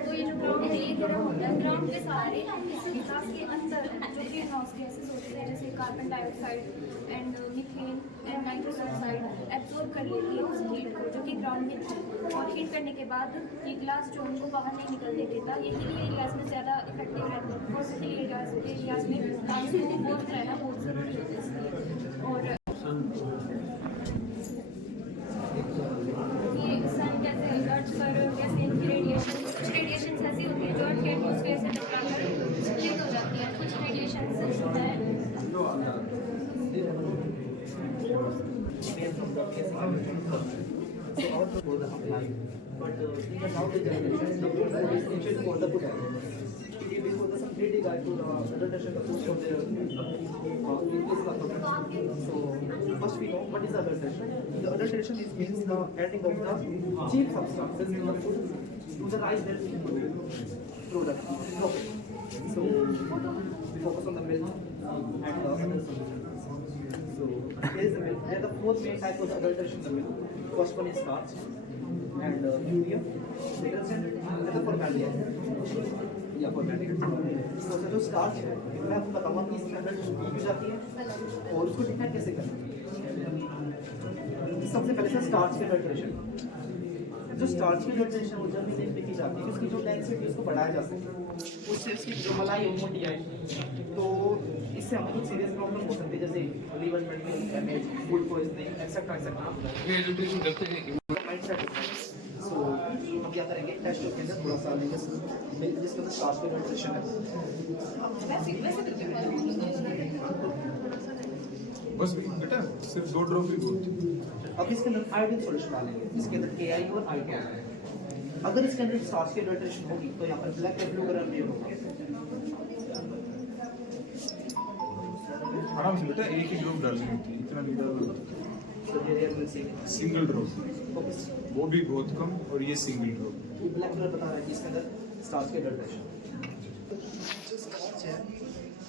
तो ये जो ग्राउंड है ये गर्म होता है। ग्राउंड के सारे इस ग्लास के अंदर जो ग्रीन हाउस गैसेस होते हैं जैसे carbon dioxide and methane and nitrous oxide absorb कर लेती है उस हीट को जो कि ग्राउंड में थी, और हीट करने के बाद ये ग्लास जो उनको बाहर नहीं निकलने देता। ये हिली एरियाज में ज़्यादा इफेक्टिव रहता है, बिकॉज हिली एरियाज में ग्लास को बहुत रहना बहुत ज़रूरी होता है इसलिए। और ये सन कैसे अर्थ पर कैसे इनकी रेडिएशन, कुछ रेडिएशन ऐसी होती है जो अर्थ के एटमॉस्फेयर से टकराकर स्प्लिट हो जाती है, कुछ रेडिएशन होता है First we know what is adulteration. The adulteration is means the adding of the cheap substances in the food to the rice that we product. Okay. So we focus on the milk and the other substances. So here is the milk. There the fourth main type of adulteration in the milk. First one is starch and urea, detergent, and the formaldehyde. या formaldehyde. So जो starch है, मैं आपको बताऊंगा कि इसमें अंदर घी जाती है और उसको डिफाइन कैसे करना है। सबसे पहले से स्टार्च की अडल्ट्रेशन। जो स्टार्च की अडल्ट्रेशन वो जब भी लिखी जाती है उसकी जो डेंसिटी उसको बढ़ाया जा सके, उससे उसकी जो मलाई है वो मोटी आए, तो इससे हमें कुछ सीरियस प्रॉब्लम हो सकती है जैसे लीवर में damage, food poisoning etcetera etcetera. ये एडल्ट्रेशन करते हैं कि माइंडसेट होता है। सो हम क्या करेंगे टेस्ट के अंदर थोड़ा सा जिसके अंदर स्टार्च की अडल्ट्रेशन है बस बेटा सिर्फ 2 ड्रॉप ही बहुत। अब इसके अंदर आयोडीन सॉल्यूशन डालेंगे, इसके अंदर KI और आयोडीन। अगर इसके अंदर स्टार्च की अडल्ट्रेशन होगी तो यहाँ पर ब्लैक एंड ब्लू कलर में होगा। आराम से बेटा एक ही ड्रॉप डालनी होती है, इतना नहीं डालना होता। सिंगल ड्रॉप, वो भी बहुत कम, और ये सिंगल ड्रॉप। ये ब्लैक कलर बता रहा है कि इसके अंदर स्टार्च की अडल्ट्रेशन। जो स्टार्च है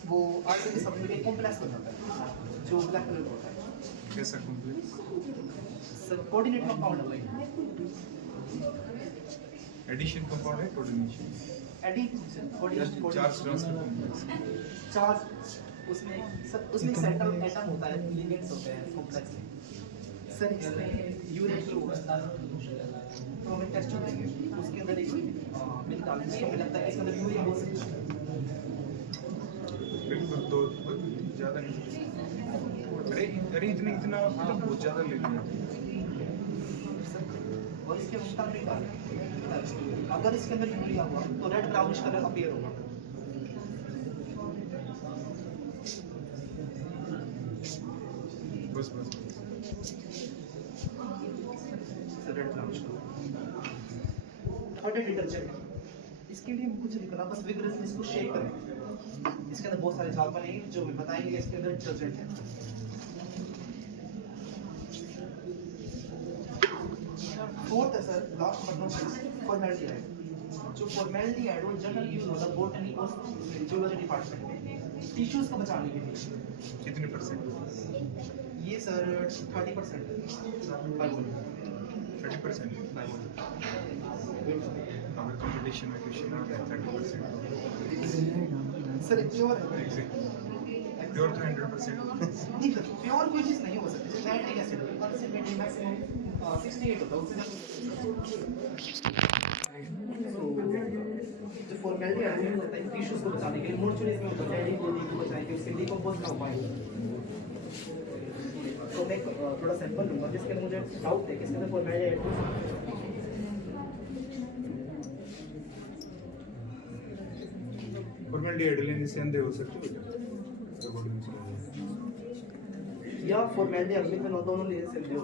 वो आटे के साथ में कॉम्प्लेक्स बनाता है जो ब्लैक कलर का होता है। कैसा कॉम्प्लेक्स? सर कोऑर्डिनेट कंपाउंड है, एडिशन कंपाउंड है, coordination, addition coordination charge transfer complex. Charge उसमें सेंट्रल एटम होता है, लिगेंड्स होते हैं कॉम्प्लेक्स में। सर इसमें यूरिन फ्लो है तो हमें टेस्ट करेंगे, उसके अंदर एक मिल्क डालेंगे, इसको हमें लगता है इसके अंदर यूरिया हो सकता है। बिल्कुल, तो ज़्यादा नहीं। अरे इतना मतलब बहुत ज़्यादा ले लिया। और इसके मुताबिक अगर इसके अंदर यूरिया हुआ तो रेड ब्राउनिश कलर अपीयर होगा। बस रेड ब्राउनिश कलर। डिटर्जेंट, इसके लिए कुछ नहीं करना, बस विगरसली इसको शेक करें। इसके अंदर बहुत सारे जाल बनेंगे जो मैं बताएंगे इसके अंदर डिटर्जेंट है। फोर्थ है sir, last but not least, formaldehyde. जो फॉर्मेल्डिहाइड वो जनरली यूज होता है बॉटनी और जूलॉजी डिपार्टमेंट में टिश्यूज को बचाने के लिए। कितने %? ये sir 30% by volume. 30% by volume. हमें कंपटीशन में क्वेश्चन आ गया 30%। सर प्योर है, एग्जैक्ट प्योर तो 100%। नहीं सर प्योर कोई चीज़ नहीं हो सकती। नाइट्रिक एसिड परसेंटेज मैक्सिमम 68 होता है, उससे जो फॉर्मेल्डिहाइड यूज होता है टिश्यूज को बचाने के लिए, मोर्चुरीज में होता है डेयरी को बचाएंगे, उससे डिकम्पोज ना हो पाए। तो मैं थोड़ा सैंपल लूंगा जिसके अंदर मुझे डाउट है कि इसके अंदर फॉर्मेल्डिहाइड फॉर्मेल्डिहाइड लेने से अंधे हो सकते हो। या फॉर्मेलिटी अभी में नौ दोनों ले सकते हो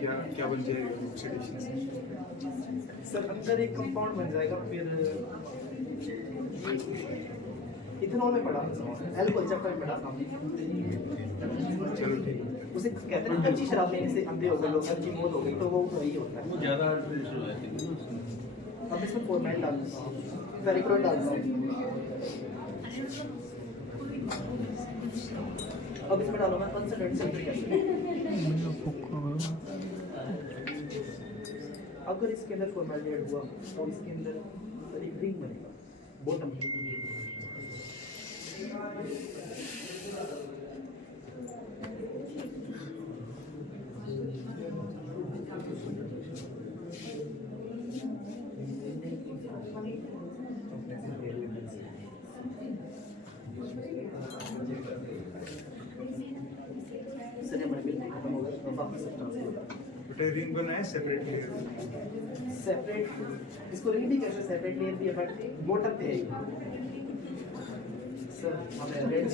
क्या क्या बन जाएगा ऑक्सीडेशन से? सर अंदर एक कंपाउंड बन जाएगा फिर इथेनॉल में पड़ा अल्कोहल चैप्टर में पड़ा सामने चलो ठीक है। उसे कहते हैं ना कच्ची शराब लेने से अंधे हो गए लोग कच्ची मौत हो गई तो वो वही होता है वो ज़्यादा आर्टिफिशियल हो जाती है ना उसमें। अब इसमें फॉर्मेट डाल दूँ फेरिक्रोट डाल दूँ अब इसमें डालूंगा कंसंट्रेटेड सल्फ्यूरिक एसिड अगर इसके अंदर फॉर्मेल्डिहाइड हुआ तो इसके अंदर एक रिंग बनेगा बॉटम सर हमारे बिल खत्म हो गया तो वापस से ट्रांसफर होगा बेटा रिंग बनाए सेपरेट लेयर सेपरेट इसको रिंग भी कैसे सेपरेट लेयर भी बट बॉटम पे है सर हमें रेड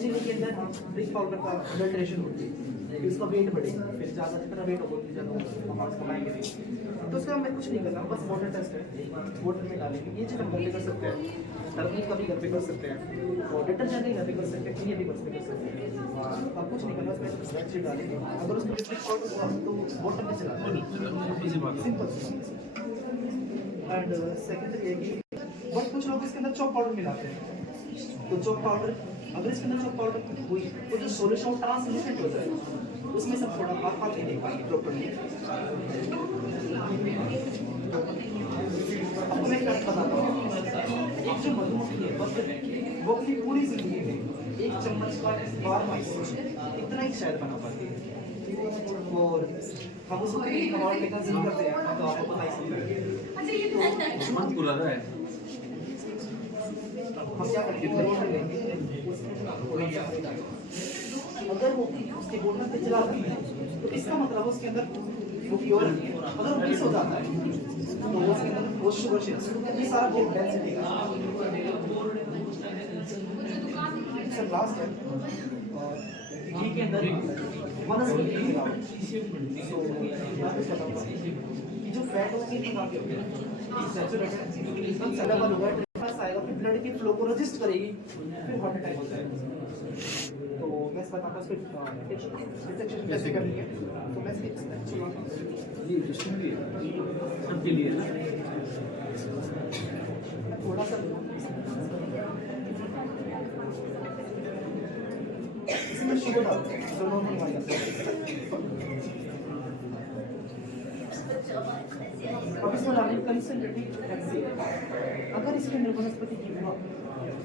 चिली के अंदर ब्रिक पाउडर का अडल्ट्रेशन होती है फिर उसका वेट बढ़ेगा फिर ज़्यादा जितना वेट होगा उतनी ज़्यादा हम मार्क्स कमाएंगे नहीं तो उसका हमें कुछ नहीं करना बस वाटर टेस्ट है वाटर में डालेंगे ये चीज़ हम घर पे कर सकते हैं टर्मरिक का भी घर पे कर सकते हैं और डिटर्जेंट भी घर पे कर सकते हैं ये भी घर पे कर सकते हैं अब कुछ नहीं करना उसमें रेड चिली डालेंगे अगर उसमें ब्रिक पाउडर हुआ तो वाटर में चला सिंपल एंड सेकेंडरी है कि बट कुछ लोग इसके अंदर चॉप पाउडर मिलाते हैं तो चॉप पाउडर अगर इसके अंदर चॉप पाउडर हुई तो जो सोल्यूशन ट्रांसलूसेंट हो जाएगा उसमें सब थोड़ा हाथ नहीं दे पाएंगे प्रॉपरली अब मैं क्या बताता हूँ अब जो मधुमक्खी है वो अपनी पूरी जिंदगी में एक चम्मच का बार माइस इतना ही शायद बना पाती है और हम उसको कमाल में कंज्यूम करते हैं तो आपको पता ही सकते हैं मत बुला रहा है। हम क्या करेंगे वाटर लेंगे अगर वो उसके बोतल पे चला रही है तो इसका मतलब उसके अंदर वो प्योर नहीं है अगर वो मिस हो जाता है तो वो उसके अंदर वो शुगर शेयर ये सारा जो डेंसिटी का सर लास्ट है घी के अंदर वनस्पति घी मिलाओ सो ये जो फैट होगी ये काफी होगी सैचुरेटेड अनसेलेबल होगा आएगा फिर ब्लड की फ्लो को रजिस्ट करेगी फिर हार्ट अटैक हो जाएगा तो मैं इस बताता हूँ डिटेक्शन कैसे करनी है तो मैं ये सिस्टम भी है सबके लिए ना। थोड़ा सा इसमें शुगर डालते हैं जो नॉर्मल माइनस है अब इसमें डालेंगे कंसंट्रेटेड HCl अगर इसके अंदर वनस्पति घी हुआ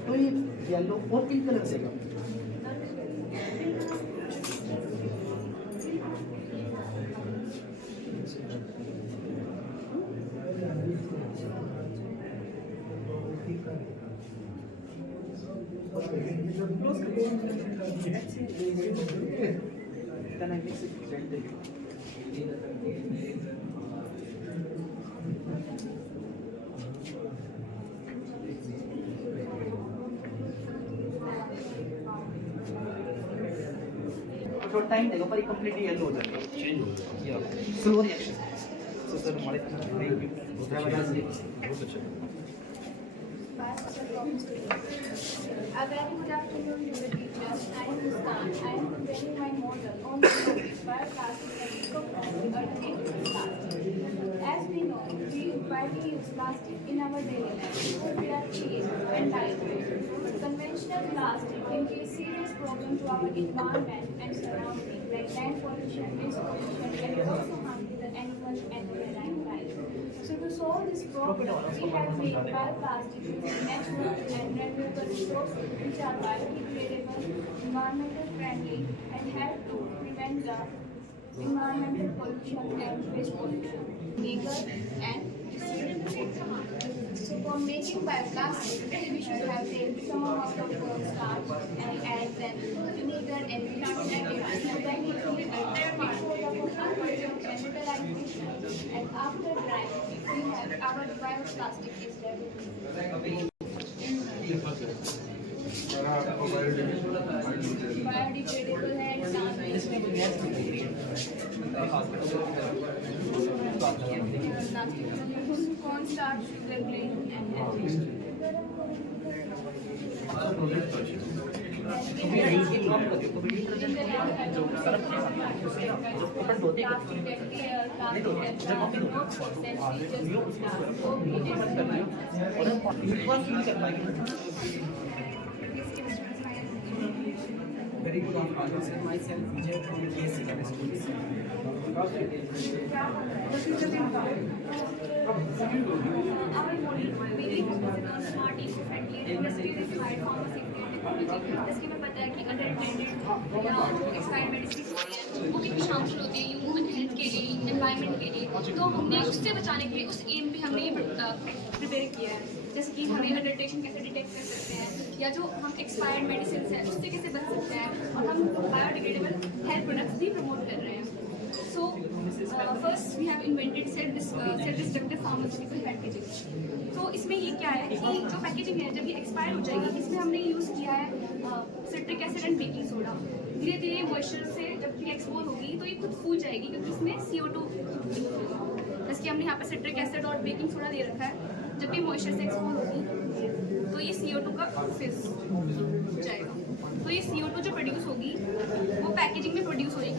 तो ये येलो और पिंक कलर देगा Then I mix it gently. थोड़ा टाइम लगेगा पर ये कंप्लीटली येलो हो जाएगा चेंज हो गया। स्लो रिएक्शन सो सर हमारे थैंक यू बहुत अच्छा। A very good afternoon, dear teachers. I am Muskan. I am preparing my model on the bioplastic and eco-plastic alternative plastic. As we know, we widely use plastic in our daily life. We are cheap and lightweight. Conventional plastic can cause serious problems to our environment and surroundings, like land pollution, waste pollution, and also harm to the animals and marine life. So to solve this problem, we have made bioplastic natural and renewable resources which are biodegradable, environmental friendly, and help to prevent the environmental pollution and waste pollution. Legal and so for making bioplastic, we should have taken some amount of cornstarch and add then vinegar and vitamin A so that it will before the chemical activation, and after drying, we have our bioplastic is ready. आपको biodegradable है कौन starch sugar grain Very good afternoon, myself Vijay from BSc Chemistry. Smart eco friendly industries inspired pharmaceutical जिसकी मैं बताया कि unattended या जो expired medicine होती हैं वो कितनी हार्मफुल होती है ह्यूमन हेल्थ के लिए, एनवायरनमेंट के लिए। तो हमने उससे बचाने के लिए उस एम पे हमने ये प्रिपेयर किया है, जैसे कि हमें अडल्ट्रेशन कैसे डिटेक्ट कर सकते हैं या जो हम एक्सपायर्ड मेडिसिन हैं उससे कैसे बच सकते हैं, और हम बायोडिग्रेडेबल हेल्थ प्रोडक्ट्स भी प्रमोट कर रहे हैं। So, first we have invented self-destructive pharmaceutical packaging. तो इसमें ये क्या है कि जो पैकेजिंग है जब ये एक्सपायर हो जाएगी, इसमें हमने यूज़ किया है citric acid and baking soda. धीरे धीरे मॉइस्चर से जब ये एक्सपोज होगी तो ये खुद फूल जाएगी, क्योंकि इसमें CO2 जैसे कि हमने यहाँ पे सिट्रिक एसिड और बेकिंग सोडा दे रखा है। जब भी मॉइस्चर से एक्सपोज होगी तो ये CO2 का फिज जाएगा, तो ये CO2 जो प्रोड्यूस होगी वो पैकेजिंग में प्रोड्यूस होगी।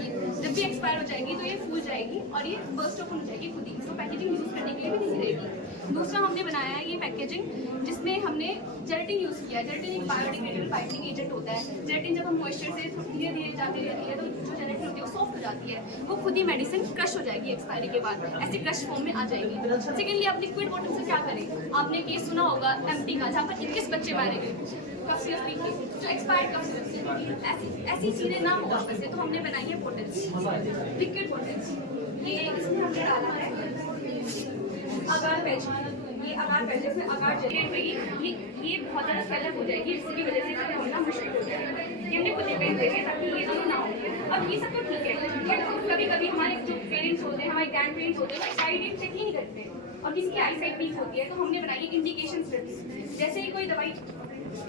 जब भी एक्सपायर हो जाएगी तो ये फूल जाएगी और ये बर्स्ट ओपन हो जाएगी खुद ही, तो पैकेजिंग यूज़ करने के लिए भी नहीं रहेगी। दूसरा हमने बनाया है ये पैकेजिंग जिसमें हमने जेलेटिन यूज़ किया है। जेलेटिन एक बायोडिग्रेडेबल बाइंडिंग एजेंट होता है। जेलेटिन जब हम मॉइस्चर से धीरे धीरे जाती रहती है तो जो जेलेटिन होती है वो सॉफ्ट हो जाती है, वो खुद ही मेडिसिन क्रश हो जाएगी एक्सपायरी के बाद, ऐसे क्रश फॉर्म में आ जाएगी। सेकेंडली आप लिक्विड बॉटल से क्या करें, आपने केस सुना होगा एमटी का जहाँ पर 21 बच्चे मारे गए कफ सिरप पी के, जो एक्सपायर्ड कफ सिरप से। ऐसी चीज़ें ना हो वापस से, तो हमने बनाई है बॉटल्स, लिक्विड बॉटल्स। ये इसमें हमने डाला है अगार पैच, ये अगार पैच इसमें अगार जेलेट रही, ये बहुत ज़्यादा फैलप हो जाएगी, जिसकी वजह से इसे होना मुश्किल हो जाएगा। ये हमने खुद डिपेंड देंगे ताकि ये दोनों ना हो। अब ये सब तो ठीक है, बट कभी कभी हमारे जो पेरेंट्स होते हैं, हमारे ग्रैंड पेरेंट्स होते हैं, एक्सपायरी डेट चेक ही नहीं करते और किसी की आई साइट वीक होती है, तो हमने बनाई है इंडिकेशन स्ट्रिप्स। जैसे ही कोई दवाई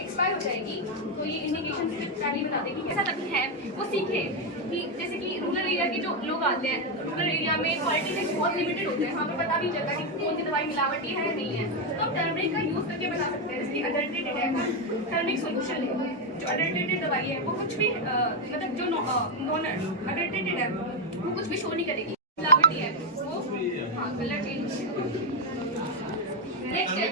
एक्सपायर हो जाएगी तो ये इंडिकेशन स्ट्रिप पहले बता देगी ऐसा तभी है, वो सीखे कि जैसे कि रूरल एरिया के जो लोग आते हैं, रूरल एरिया में क्वालिटी टेस्ट बहुत लिमिटेड होते हैं, वहाँ पर पता भी चलता है कि कौन सी दवाई मिलावटी है नहीं है। तो हम टर्मरिक का यूज़ करके बता सकते हैं, जैसे अडल्ट्रेटेड है, टर्मरिक सोल्यूशन है, जो अडल्ट्रेटेड दवाई है वो कुछ भी मतलब जो नॉन अडल्ट्रेटेड है वो कुछ भी शो नहीं करेगी, मिलावटी है वो, हाँ कलर चेंज। नेक्स्ट है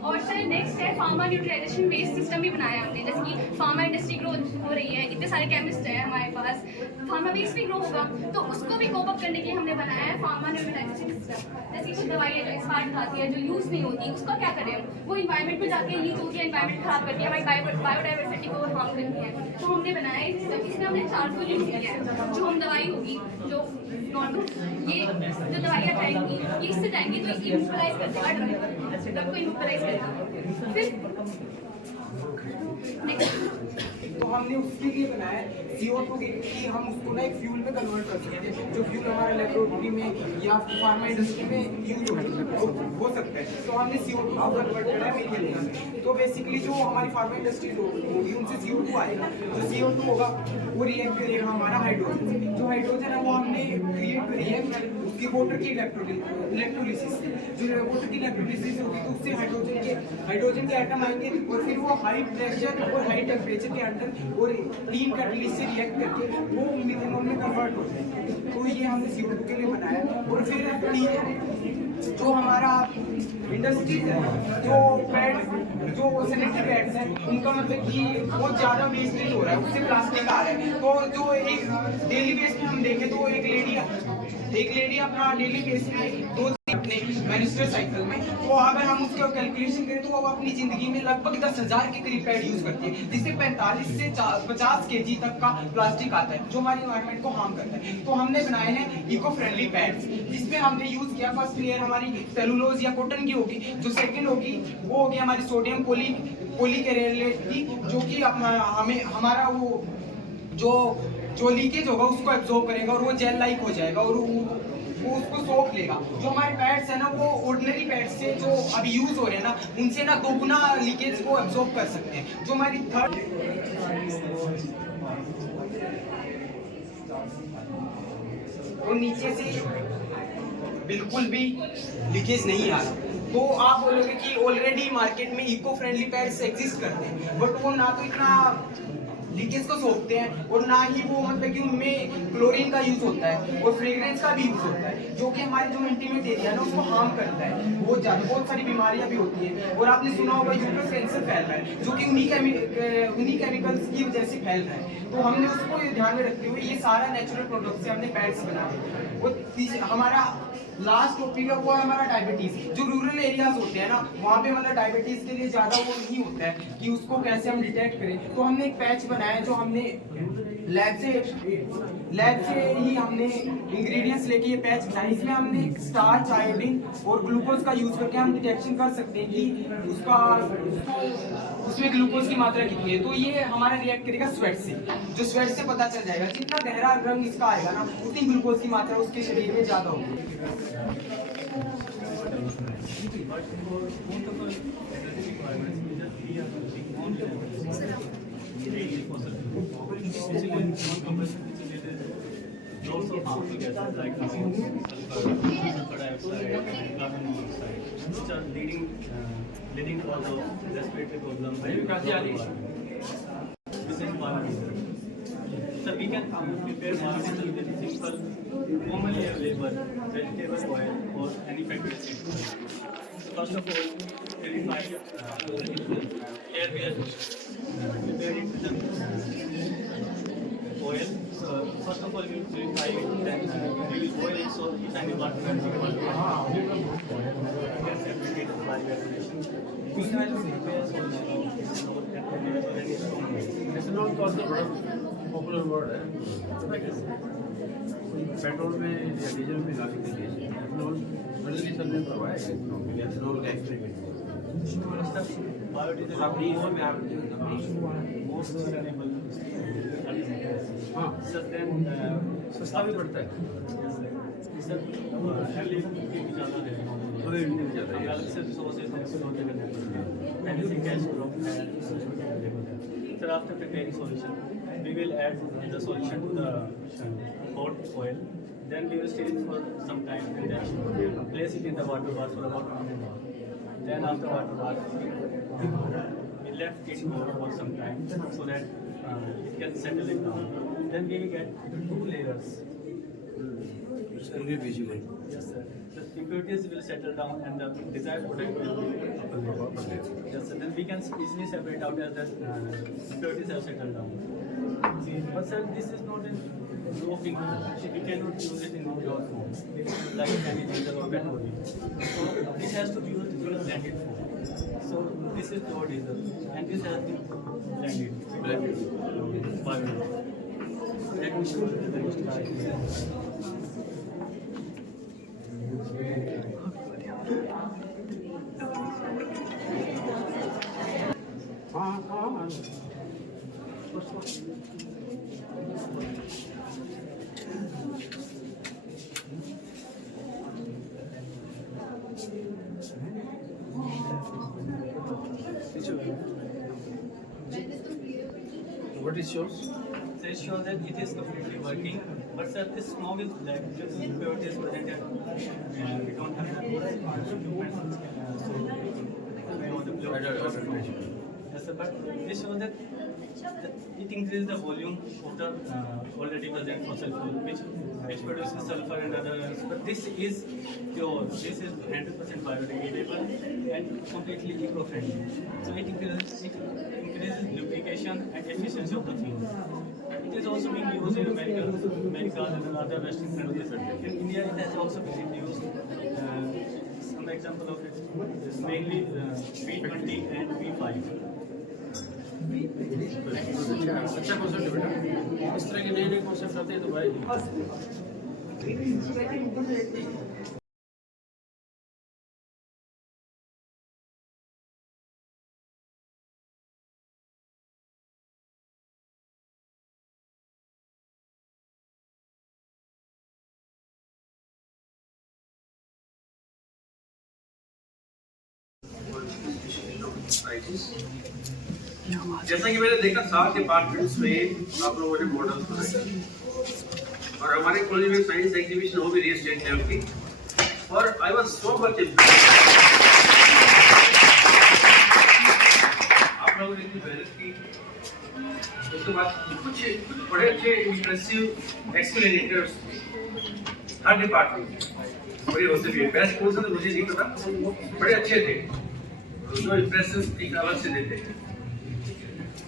और सर नेक्स्ट है फार्मा न्यूट्रलाइजेशन बेस्ड सिस्टम भी बनाया हमने, जैसे कि फार्मा इंडस्ट्री ग्रो हो रही है, इतने सारे केमिस्ट हैं हमारे पास, फार्मा बेस भी ग्रो होगा, तो उसको भी कोप अप करने के लिए हमने बनाया है फार्मा न्यूट्रलाइजेशन सिस्टम। जैसे कुछ दवाइयाँ जो एक्सपायर खाती है, जो यूज़ नहीं होती, उसका क्या करें, वो इन्वायरमेंट में जाके लीक होती है, इन्वायरमेंट खराब करती है, हमारी बायोडाइवर्सिटी को हार्म करती है। तो हमने बनाया है सिस्टम, इसमें हमने चारकोल यूज़ किया है। जो हम दवाई होगी जो नॉर्मल ये जो दवाइयाँ जाएंगी ये इससे जाएंगी तो इम्यूलाइज कर देगा ड्रग को, इम्यूलाइज करेगा। फिर तो हमने उसके लिए बनाया CO2 कि हम उसको ना एक फ्यूल में कन्वर्ट कर सकते हैं, जो फ्यूल हमारे लेबोरेटरी में या फार्मा इंडस्ट्री में यूज हो सकता है। तो हमने CO2 को कन्वर्ट करा है मीथेन में। तो बेसिकली जो हमारी फार्मा इंडस्ट्री होगी उनसे CO2 आएगा, जो CO2 होगा वो रिएक्ट करेगा हमारा हाइड्रोजन, जो हाइड्रोजन है वो हमने क्रिएट करी है उसकी वाटर की इलेक्ट्रोलिसिस से। जो वाटर की इलेक्ट्रोलिसिस होगी तो उससे हाइड्रोजन के एटम आएंगे और फिर वो हाई प्रेशर और हाई टेम्परेचर के अंदर और 3 कैटलिस्ट से रिएक्ट करके वो मिथेनॉल में कन्वर्ट होते हैं। तो ये हमने CO2 के लिए बनाया। और फिर जो हमारा इंडस्ट्रीज है, जो सैनिटरी पैड्स हैं, उनका मतलब कि बहुत ज़्यादा वेस्टेज हो रहा है, उससे प्लास्टिक आ रहा है। तो जो एक डेली बेस पे हम देखें तो एक लेडी अपना डेली बेस पे 2 अपने मेंस्ट्रुअल साइकिल में, तो अगर हम उसका कैलकुलेशन करें तो वो अपनी जिंदगी में लगभग 10,000 के करीब पैड यूज करती है, जिससे 45 से 50 kg तक का प्लास्टिक आता है, जो हमारी एनवायरनमेंट को हार्म करता है। तो हमने बनाए हैं इको फ्रेंडली पैड्स, जिसमें हमने यूज किया फर्स्ट लेयर हमारी सेलुलोज या कॉटन की होगी, जो सेकंड होगी वो होगी हमारी सोडियम पोलिकेरेलेट की, जो कि अपना हमारा वो जो जो लीकेज होगा उसको एब्जॉर्ब करेगा और वो जेल लाइक हो जाएगा और वो उसको सोख लेगा। जो हमारे पैड्स है ना वो ऑर्डिनरी पैड्स से जो अभी यूज हो रहे हैं ना उनसे ना दोगुना लीकेज को एब्जॉर्ब कर सकते हैं। जो हमारी थर्ड और नीचे से बिल्कुल भी लीकेज नहीं आ रहा। तो आप बोलोगे कि ऑलरेडी मार्केट में इको फ्रेंडली पैड्स एग्जिस्ट करते हैं बट वो ना तो इतना लीकेज को सोखते हैं और ना ही वो मतलब कि उनमें क्लोरीन का यूज होता है और फ्रेग्रेंस का भी यूज होता है जो कि हमारे जो इंटीमेट एरिया है ना उसको हार्म करता है। बहुत सारी बीमारियां भी होती हैं और आपने सुना होगा यूट्रस कैंसर फैल रहा है जो कि उन्हीं केमिकल्स की वजह से फैल रहा है। तो हमने उसको ध्यान में रखते हुए ये सारा नेचुरल प्रोडक्ट से हमने पैड्स बनाए। और हमारा लास्ट टॉपिक है वो है हमारा डायबिटीज। जो रूरल एरियाज होते हैं ना वहाँ पे मतलब डायबिटीज के लिए ज्यादा वो नहीं होता है कि उसको कैसे हम डिटेक्ट करें। तो हमने एक पैच बनाया जो हमने लैब से ही हमने इंग्रेडिएंट्स लेके ये पैच बनाया। इसमें हमने स्टार्च, आयोडीन और ग्लूकोज का यूज करके हम डिटेक्शन कर सकते हैं कि उसमें ग्लूकोज की मात्रा कितनी है। तो ये हमारा रिएक्ट करेगा स्वेट से, जो स्वेट से पता चल जाएगा जितना गहरा रंग इसका आएगा ना उतनी ग्लूकोज की मात्रा उसके शरीर में ज्यादा होगी। But for most of our energy requirements, we are using only daily fossil fuels. Especially in non-combustion, it is lots of harmful gases like sulfur dioxide, carbon monoxide, which are leading to all the respiratory problems. This is biodiesel. So we can prepare biodiesel with simple, commonly available vegetable oil or any fatty acid. So first of all, purify here we are preparing the oil. So first of all, we will purify it, then we will boil it so tiny water and can separate it by evaporation. We can prepare ethanol तो आपका बड़ा popular word है। Petrol में या diesel में गाड़ी के लिए एथेनॉल मिडिल ईस्ट में करवाया गया एथेनॉल का एक्सपेरिमेंट। biodiesel आप नहीं हो मैं आप most sustainable. हाँ So then सस्ता भी पड़ता है। सर अर्ली की ज़्यादा है थोड़े भी नहीं ज़्यादा है। अलग से रिसोर्सेज हम एक्सप्लोर करते हैं anything cash flow sir after preparing solution we will add the solution to the hot oil, then we will stir it for some time and then place it in the water bath for about 1 hour. Then after water bath we left it for some time so that it can settle it down. Then we will get 2 layers. Yes, sir. The impurities will settle down and the desired product will be. Yes, sir. Then we can easily separate out as the impurities have settled down. But sir, this is not in raw thing. We cannot use it in pure form, like any diesel or petrol. So this has to be used in a blended form. So this is pure diesel, and this has been blended by let me show you the demonstration. What is yours? So it shows that it is completely working, but sir, this smoke is black due to impurities present and we don't have the equipment, so we want to blow. Yes, sir, but this shows that it increases the volume of the already present fossil fuel, which produces sulfur and others. But this is pure. This is 100% biodegradable and completely eco-friendly. So it increases lubrication and efficiency of the fuel. It is also being used in America and other Western countries. In India, it has also been used. Some example of it is mainly V20 and V5. अच्छा concept है बेटा। इस तरह के नए नए concept आते हैं तो भाई डिस्ट्रीब्यूशन ऑफ प्राइजेस। जैसा कि मैंने देखा 7 डिपार्टमेंट्स में आप लोगों ने मॉडल्स बनाए और हमारे कॉलेज में साइंस एग्जीबिशन हो भी रही है स्टेट लेवल की, और I was so much impressed. आप लोगों ने इतनी मेहनत की, उसके बाद कुछ बड़े अच्छे इम्प्रेसिव एक्सप्लेनेटर्स हर डिपार्टमेंट बड़े होते भी, बेस्ट कौन सा तो मुझे नहीं पता, बड़े अच्छे थे जो इम्प्रेसिव एक अलग से देते हैं।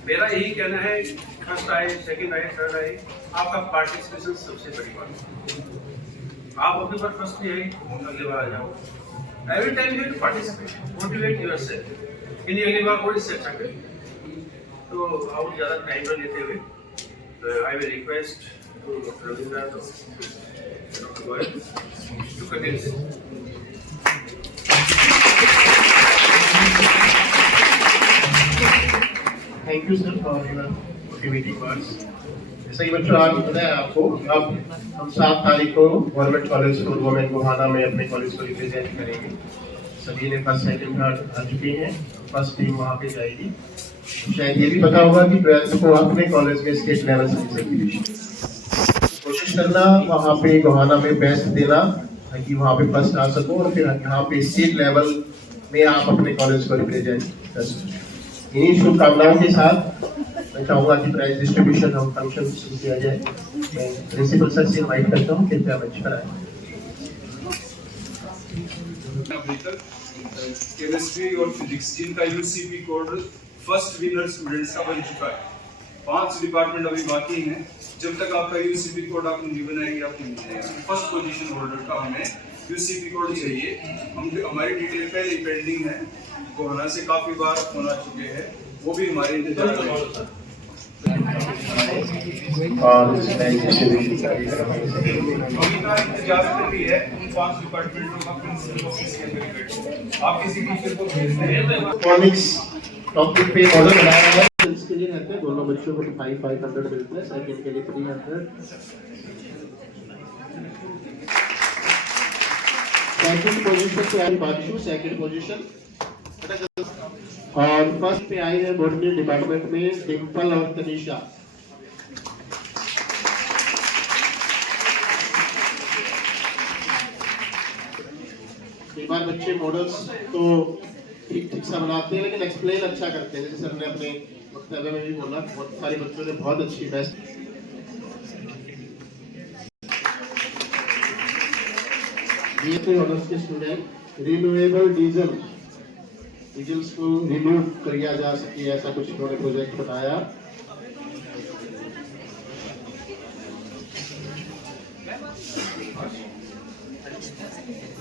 मेरा यही कहना है, फर्स्ट आए, सेकंड आए, थर्ड आए, आपका पार्टिसिपेशन सबसे बड़ी बात है। आप अपने पर फर्स्ट नहीं आए, अगली बार आ जाओ। Every time you participate, motivate yourself, इन्हीं अगली बार और इससे अच्छा करें। तो और ज़्यादा टाइम न लेते हुए I will request to doctor Ravindra to continue. Thank you sir for your motivating words. जैसा कि बच्चों आज बताया आपको, अब हम 7 तारीख को गवर्नमेंट कॉलेज गवर्नमेंट गोहाना में अपने कॉलेज को रिप्रेजेंट करेंगे। सभी ने फर्स्ट सेकंड थर्ड आ चुके हैं, फर्स्ट टीम वहाँ पे जाएगी। शायद ये भी पता होगा कि 12th को अपने कॉलेज में स्टेट लेवल साइंस एग्जीबिशन कोशिश करना, वहाँ पे गोहाना में बेस्ट देना ताकि वहाँ पे फर्स्ट आ सको और फिर यहाँ पे स्टेट लेवल में आप अपने कॉलेज को रिप्रेजेंट कर सको। इन्हीं शुभकामनाओं के साथ मैं चाहूँगा कि प्राइज डिस्ट्रीब्यूशन हम फंक्शन शुरू किया जाए। मैं प्रिंसिपल सर से इनवाइट करता हूँ, कृपया मंच पर आए। केमिस्ट्री और फिजिक्स जिनका UCP code first winner students का बन चुका है। 5 डिपार्टमेंट अभी बाकी हैं। जब तक आपका यूसीपी कोड आप नहीं बनाएंगे आपको मिल जाएगा। फर्स्ट पोजीशन होल्डर का हमें यूसीपी कोड चाहिए। हमारी डिटेल पहले पेंडिंग है, गोहाना से काफी बार फोन आ चुके हैं, वो भी हमारे इंतजार में है। और डिस्ट्रीब्यूशन इंतजार में भी है। उन 5 डिपार्टमेंटों का प्रिंसिपल ऑफिस के अंदर बैठे आप किसी टीचर को भेज दें। इलेक्ट्रॉनिक्स टॉपिक पे मॉडल बनाया है। इसके लिए रहते हैं दोनों बच्चों को 500 मिलते हैं, सेकंड के लिए 300। सेकंड पोजीशन पे आई बारिशु, सेकंड पोजीशन। और फर्स्ट पे आई है बॉटनी डिपार्टमेंट में डिम्पल और तनिषा। कई बार बच्चे मॉडल्स तो ठीक सा बनाते हैं लेकिन एक्सप्लेन अच्छा करते हैं। जैसे सर ने अपने वक्तव्य में भी बोला, बहुत सारे बच्चों ने बहुत अच्छी बेस्ट। बीएससी ऑनर्स के स्टूडेंट रिन्यूएबल डीजल्स को रिन्यू किया जा सके, ऐसा कुछ उन्होंने प्रोजेक्ट बनाया।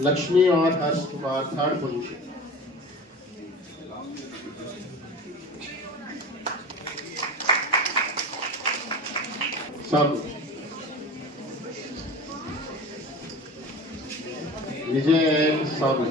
लक्ष्मी और Harsh Kumar third position. Vijay and Sabu.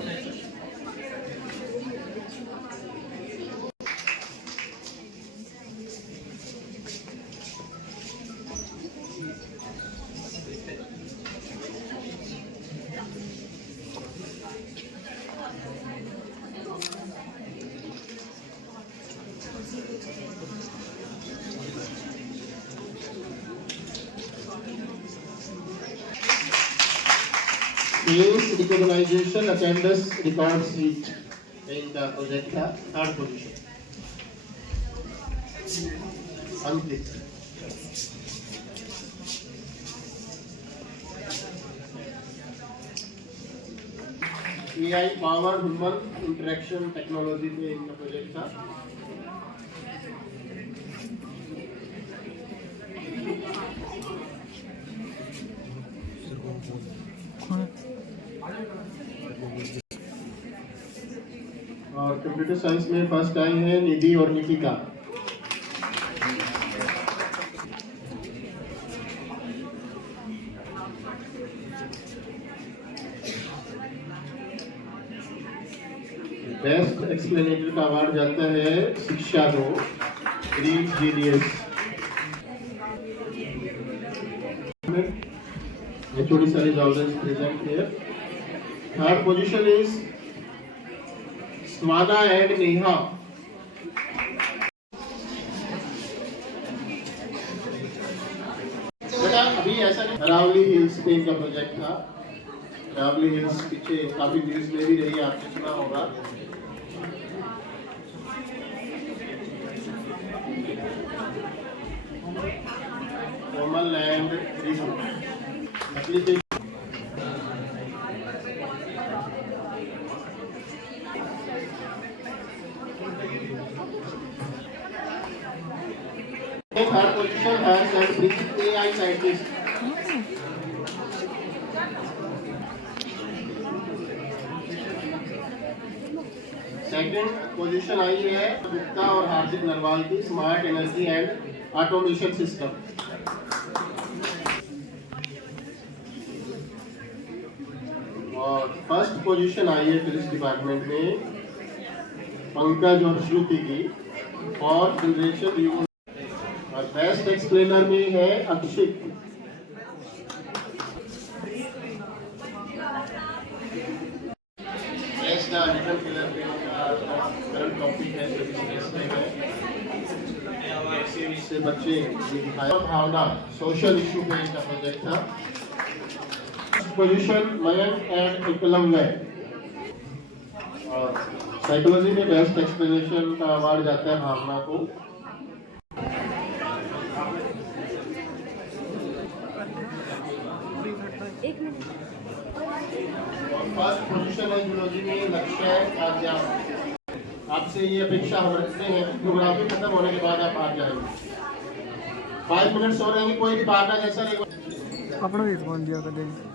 Skills recognition attendance record sheet in the project का third position. Unpick. AI power human interaction technology पे इनका प्रोजेक्ट था। और कंप्यूटर साइंस में फर्स्ट आई है निधि और निकिता। बेस्ट एक्सप्लेनेटर का अवार्ड जाता है शिक्षा 2 green genius. HOD sir is always present here. Third position is sauna and Neha. बेटा अभी ऐसा नहीं, अरावली हिल्स पे इनका प्रोजेक्ट था। अरावली हिल्स पीछे काफी न्यूज में भी रही, आपने सुना होगा। Komal land application third position has and brings AI scientist. Second position आई है गुप्ता और हार्दिक नरवाल की, smart energy and automation system. और फर्स्ट पोजीशन आई है फिजिक्स डिपार्टमेंट में पंकज और श्रुति की और जनरेशन यू। और बेस्ट एक्सप्लेनर में है अक्षित। बेस्ट रिटन फिलर में करंट टॉपिक है से बच्चे दिखाया। भावना सोशल इशू पे इनका प्रोजेक्ट था। Position Mayank and Eklavya. और साइकोलॉजी में बेस्ट एक्सप्लेनेशन का अवार्ड जाता है भावना को। फर्स्ट पोजीशन है जूलॉजी में लक्ष्य आज्ञा। आपसे ये अपेक्षा हम रखते हैं कि ज्योग्राफी खत्म होने के बाद आप आ जाएंगे। 5 मिनट हो रहेंगे, कोई भी बात जैसा नहीं अपना भी फोन दिया कर देंगे।